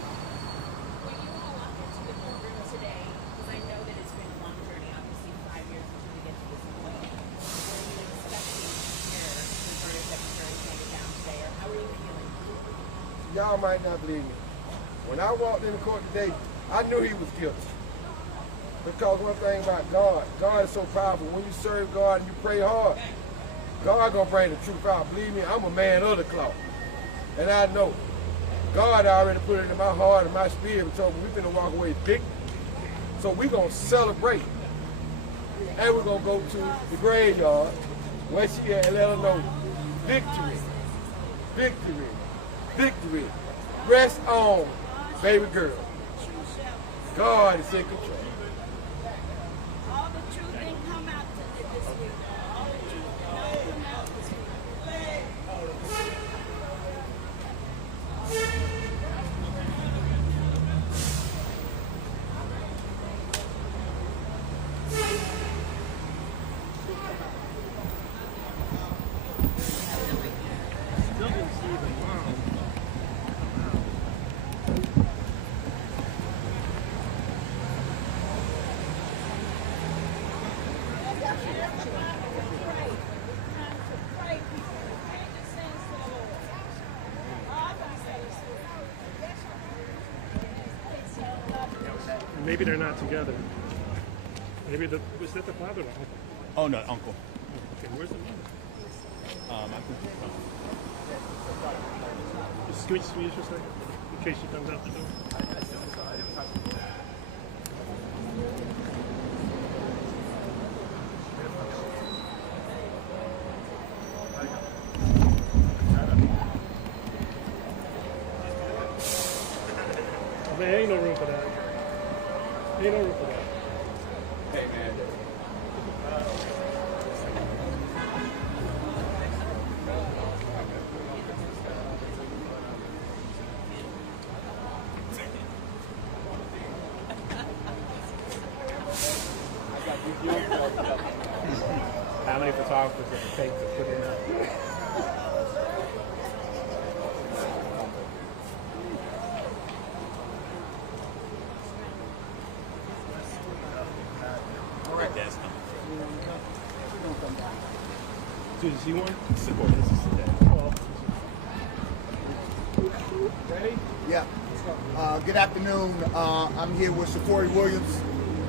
Were you all up into the courtroom today? Because I know that it's been a long journey, obviously 5 years until we get to this point. Were you expecting to hear the verdict that the jury handed down today, or how are you feeling? Y'all might not believe me. When I walked in the court today, I knew he was guilty. Because one thing about God, God is so powerful. When you serve God and you pray hard, God gonna bring the truth out. Believe me, I'm a man of the cloth. And I know God already put it in my heart and my spirit and told me we're gonna walk away big. So we're gonna celebrate. And we're gonna go to the graveyard where she at and let her know victory, victory, victory. Rest on, baby girl. God is in control. All the truth didn't come out this week. All the truth did not come out this Maybe they're not together. Maybe was that the father or the uncle? Oh no, uncle. Okay, where's the mother? I think he's coming. Just can we just mute for a second? In case she comes out the door. There ain't no room for that. Ain't no room for that. Hey man. How many photographers does it take to put in that? Dude, is he one? Secoriea. This is today. Ready? Yeah. Good afternoon. I'm here with Secoriea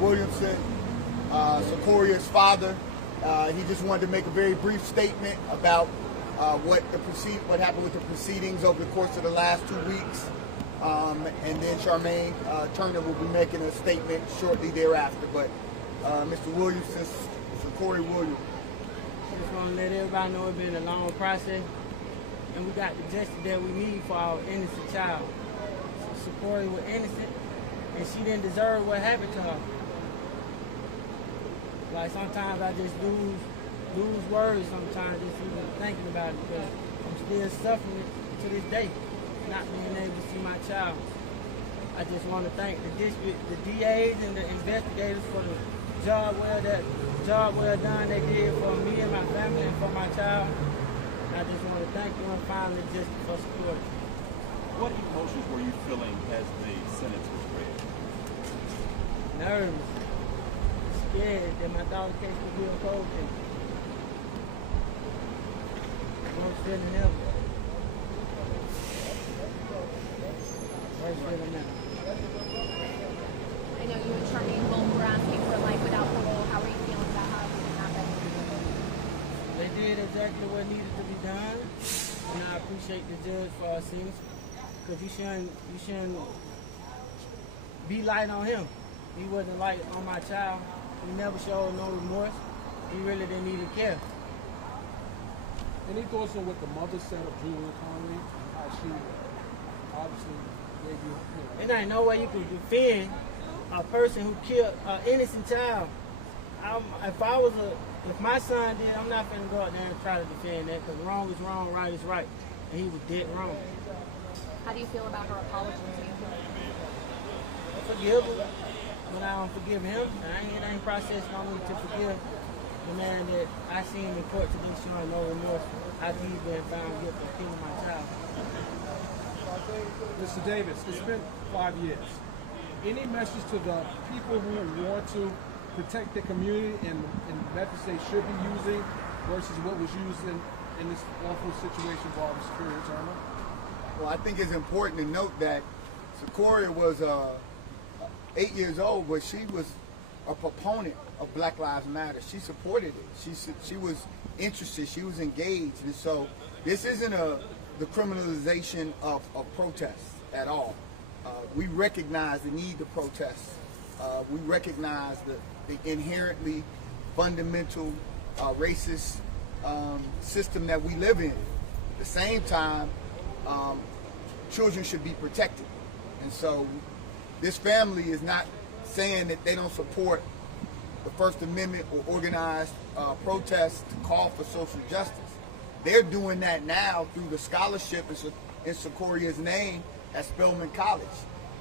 Williamson, Secoria's father. He just wanted to make a very brief statement about what happened with the proceedings over the course of the last 2 weeks. And then Charmaine Turner will be making a statement shortly thereafter. But Mr. Williamson, Secoriea Williams. I just want to let everybody know it's been a long process, and we got the justice that we need for our innocent child. Secoriea was innocent, and she didn't deserve what happened to her. Like sometimes I just lose words sometimes just even thinking about it, because I'm still suffering to this day, not being able to see my child. I just want to thank the district, the DAs and the investigators for the job well done they did for me and my family and for my child. I just want to thank you and finally just for support. What emotions were you feeling as the sentence was read? Nervous, scared that my daughter case could be a cold case. Worst feeling ever. Worst feeling ever. I know you and Charmaine both were asking for life without parole. How are you feeling about how everything happened? They did exactly what needed to be done, and I appreciate the judge for our sentence, because you shouldn't be light on him. He wasn't light on my child. He never showed no remorse. He really didn't even care. Any thoughts on what the mother said of Julian Conley and how she obviously gave you, There ain't no way you can defend a person who killed an innocent child. If my son did, I'm not gonna go out there and try to defend that, because wrong is wrong, right is right, and he was dead wrong. How do you feel about her apology to you? I forgive her, but I don't forgive him. It ain't processed on me to forgive the man that I seen in court today showing no remorse after he's been found guilty of killing my child. Mr. Davis, it's been 5 years. Any message to the people who want to protect the community and methods they should be using versus what was used in this awful situation involving Secoriea Turner? Well, I think it's important to note that Secoriea was 8 years old, but she was a proponent of Black Lives Matter. She supported it. She was interested. She was engaged. And so this isn't the criminalization of protests at all. We recognize the need to protest. We recognize the inherently fundamental racist system that we live in. At the same time, children should be protected. And so this family is not saying that they don't support the First Amendment or organized protests to call for social justice. They're doing that now through the scholarship in Secoria's name at Spelman College.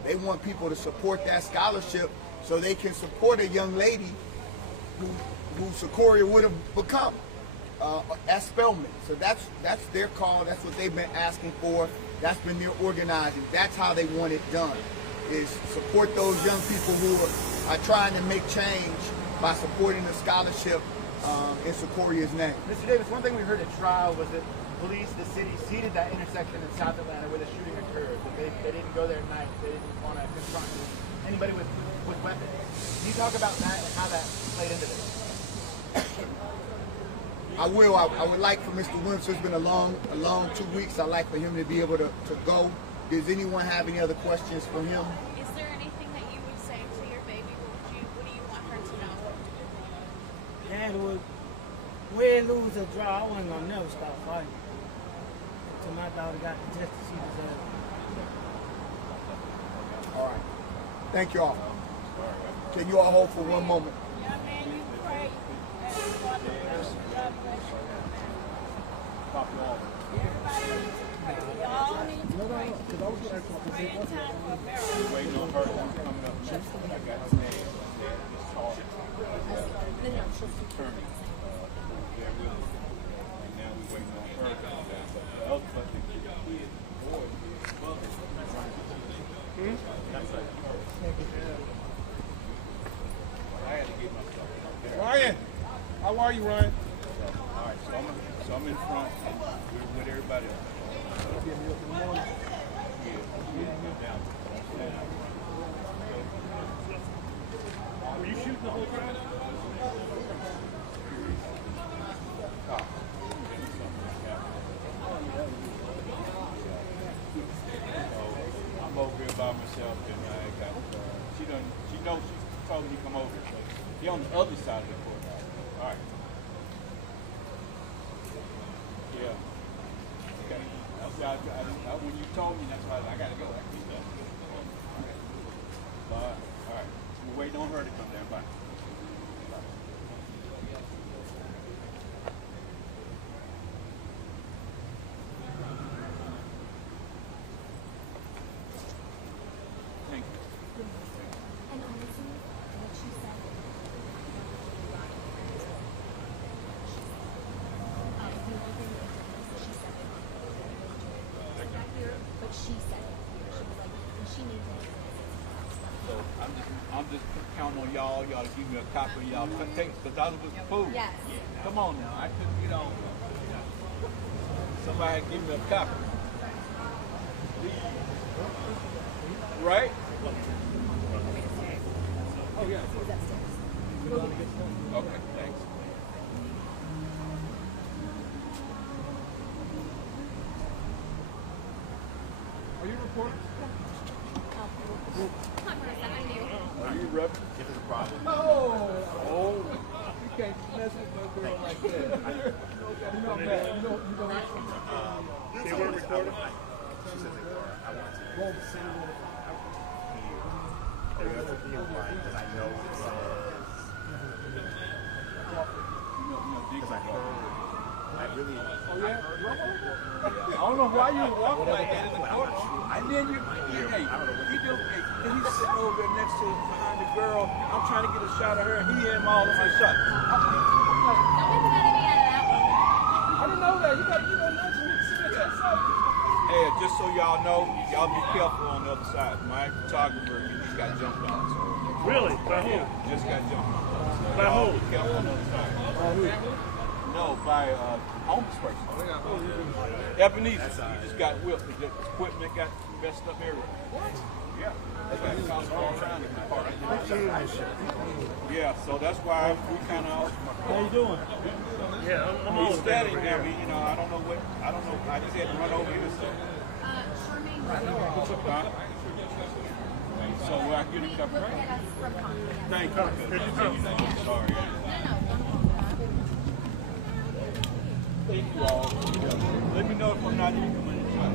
They want people to support that scholarship so they can support a young lady who Secoriea would have become at Spelman. So that's their call. That's what they've been asking for. That's been their organizing. That's how they want it done, is support those young people who are trying to make change by supporting the scholarship in Secoria's name. Mr. Davis, one thing we heard at trial was that police, the city, seeded that intersection in South Atlanta where the shooting occurred. That they didn't go there at night. They didn't want to confront anybody with weapons. Can you talk about that and how that played into this? I will. I would like for Mr. Williams, it's been a long 2 weeks. I'd like for him to be able to go. Does anyone have any other questions for him? Is there anything that you would say to your baby? What do you want her to know? Dad would win, lose, or draw. I wasn't gonna never stop fighting until my daughter got the justice she deserved. All right. Thank you all. Can you all hold for one moment? Waiting on her coming up. I got his name. It's called Turner. They're with us. And now we're waiting on her to come back. The other question is the kid, boy, that's right. I had to get myself up there. Ryan, how are you, Ryan? All right, so I'm in front and we're with everybody else. Were you shooting the whole time? I'm over here by myself and I got, she knows she's told me to come over, so you're on the other side of the court. All right. Yeah. Okay. When you told me, that's why I gotta go. I keep that. All right. We're waiting on her to come down. Bye. Thank you. And honestly, what she said. The only thing that she said. But she said it. She needs it. So I'm just counting on y'all to give me a copy of y'all tapes, because I was the fool. Yes. Come on now, I couldn't get on. Somebody give me a copy. Right? Oh, yeah. Okay, thanks. Are you recording? Are you repping? If it's a problem. Oh, you can't mess with no girl like that. You know I'm bad. You know They were recording? She says they were. I want to Well, hear. There has to be a line that I know it says. Because I heard. I really. I don't know why you walk like that in the court. And then you, hey, then he's sitting over there next to behind the girl. I'm trying to get a shot of her, and he aimed all of my shots. I didn't know that. You know, not to submit yourself. Hey, just so y'all know, y'all be careful on the other side. My photographer, he just got jumped on. So. Really? By who? Just got jumped on. By who? Be careful on the other side. No, by a homeless person. Ebenezer. He just got whipped. His equipment got messed up everywhere. What? Yeah. That's why he was all around in the car. Yeah, so that's why we kind of. How you doing? Yeah, I'm all He's standing there. You know, I don't know. I just had to run over here. So. So I get a cup, right? Thank you. Sorry. Thank you all. Let me know if I'm not even coming inside.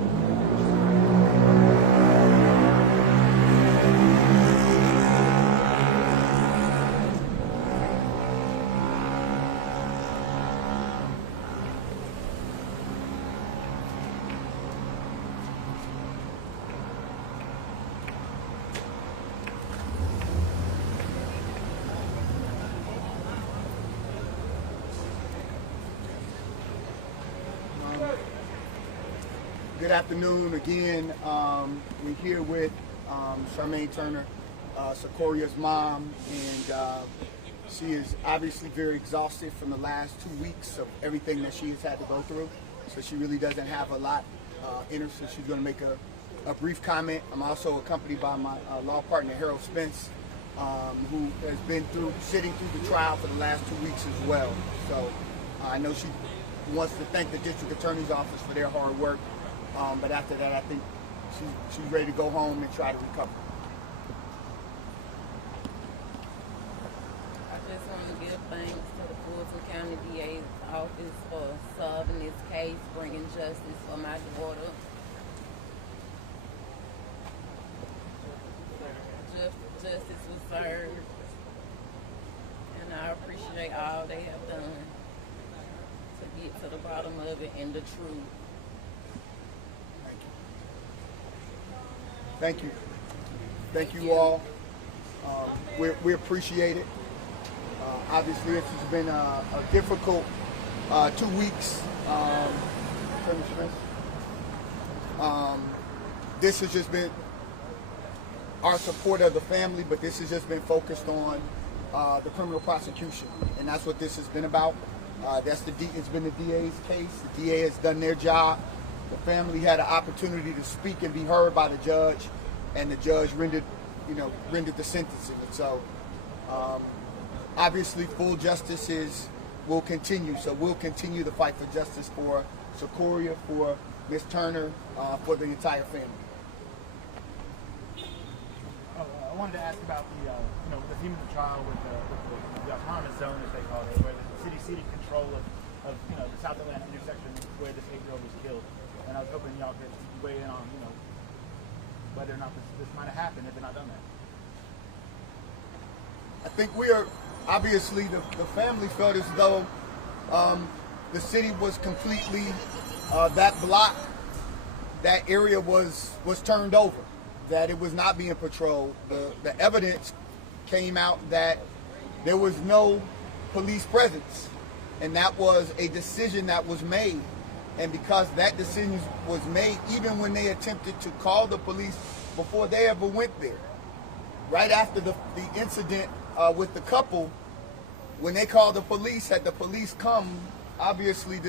Good afternoon again. We're here with Julian Turner, Secoria's mom, and she is obviously very exhausted from the last 2 weeks of everything that she has had to go through. So she really doesn't have a lot in her, so she's going to make a brief comment. I'm also accompanied by my law partner, Harold Spence, who has been sitting through the trial for the last 2 weeks as well. So I know she wants to thank the district attorney's office for their hard work. But after that, I think she's ready to go home and try to recover. I just want to give thanks to the Fulton County DA's office for solving this case, bringing justice for my daughter. Justice was served, and I appreciate all they have done to get to the bottom of it and the truth. Thank you. Thank you all. We appreciate it. Obviously, this has been a difficult 2 weeks. This has just been our support of the family, but this has just been focused on the criminal prosecution, and that's what this has been about. It's been the DA's case. The DA has done their job. The family had an opportunity to speak and be heard by the judge, and the judge rendered the sentencing. And so, obviously, full justice will continue. So we'll continue the fight for justice for Secoria, for Ms. Turner, for the entire family. I wanted to ask about the theme of the trial with the autonomous zone, as they call it, where the city ceded control of the South Atlanta intersection where this 8-year-old was killed. And I was hoping y'all could weigh in on, whether or not this might have happened if they're not done that. I think obviously the family felt as though the city was completely, that block, that area was turned over, that it was not being patrolled. The evidence came out that there was no police presence, and that was a decision that was made. And because that decision was made, even when they attempted to call the police before they ever went there. Right after the incident with the couple, when they called the police, had the police come, obviously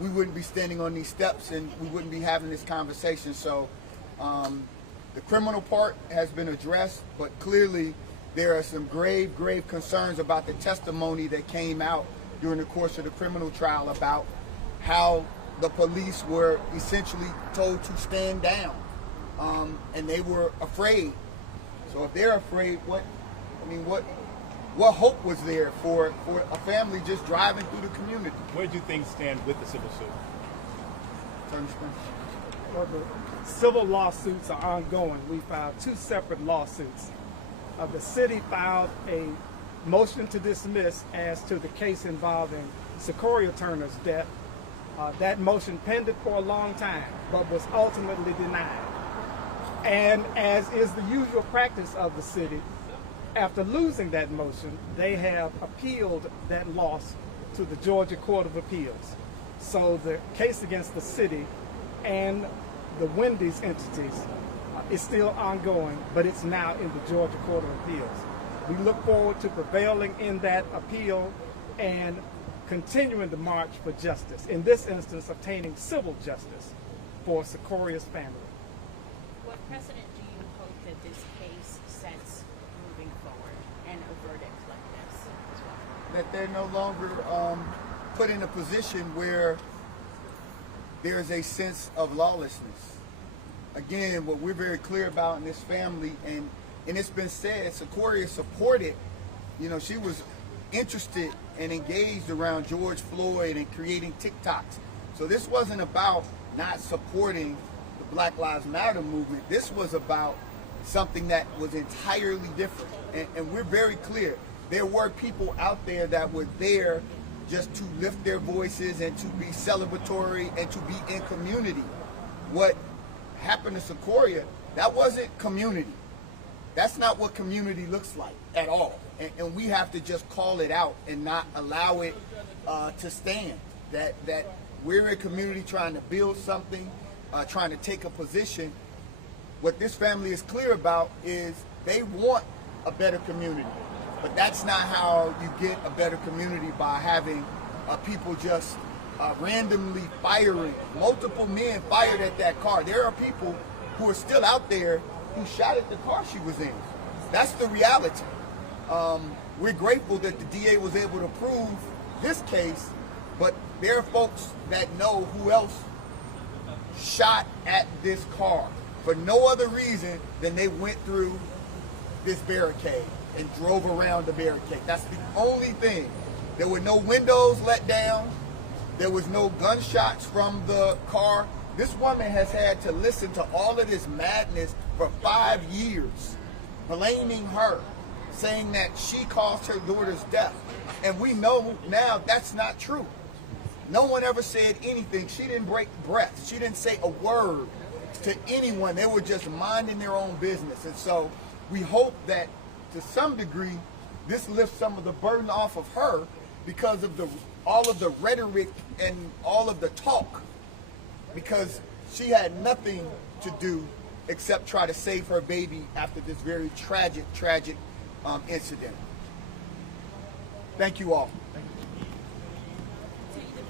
we wouldn't be standing on these steps and we wouldn't be having this conversation. So the criminal part has been addressed, but clearly there are some grave concerns about the testimony that came out during the course of the criminal trial about how the police were essentially told to stand down, and they were afraid. So if they're afraid, what hope was there for a family just driving through the community? Where do you think stand with the civil suit? Well, the civil lawsuits are ongoing. We filed 2 separate lawsuits. The city filed a motion to dismiss as to the case involving Secoriea Turner's death. That motion pended for a long time, but was ultimately denied. And as is the usual practice of the city, after losing that motion, they have appealed that loss to the Georgia Court of Appeals. So the case against the city and the Wendy's entities is still ongoing, but it's now in the Georgia Court of Appeals. We look forward to prevailing in that appeal and continuing the march for justice. In this instance, obtaining civil justice for Secoria's family. What precedent do you hope that this case sets moving forward and a verdict like this as well? That they're no longer put in a position where there's a sense of lawlessness. Again, what we're very clear about in this family, and it's been said, Secoriea supported, she was interested and engaged around George Floyd and creating TikToks. So this wasn't about not supporting the Black Lives Matter movement. This was about something that was entirely different. And we're very clear. There were people out there that were there just to lift their voices and to be celebratory and to be in community. What happened to Secoriea, that wasn't community. That's not what community looks like at all. And we have to just call it out and not allow it to stand. That we're a community trying to build something, trying to take a position. What this family is clear about is they want a better community. But that's not how you get a better community, by having people just randomly firing. Multiple men fired at that car. There are people who are still out there who shot at the car she was in. That's the reality. We're grateful that the DA was able to prove this case, but there are folks that know who else shot at this car for no other reason than they went through this barricade and drove around the barricade. That's the only thing. There were no windows let down. There was no gunshots from the car. This woman has had to listen to all of this madness for 5 years, blaming her, saying that she caused her daughter's death. And we know now that's not true. No one ever said anything. She didn't break breath. She didn't say a word to anyone. They were just minding their own business. And so we hope that to some degree this lifts some of the burden off of her, because of all of the rhetoric and all of the talk, because she had nothing to do except try to save her baby after this very tragic incident. Thank you all. So the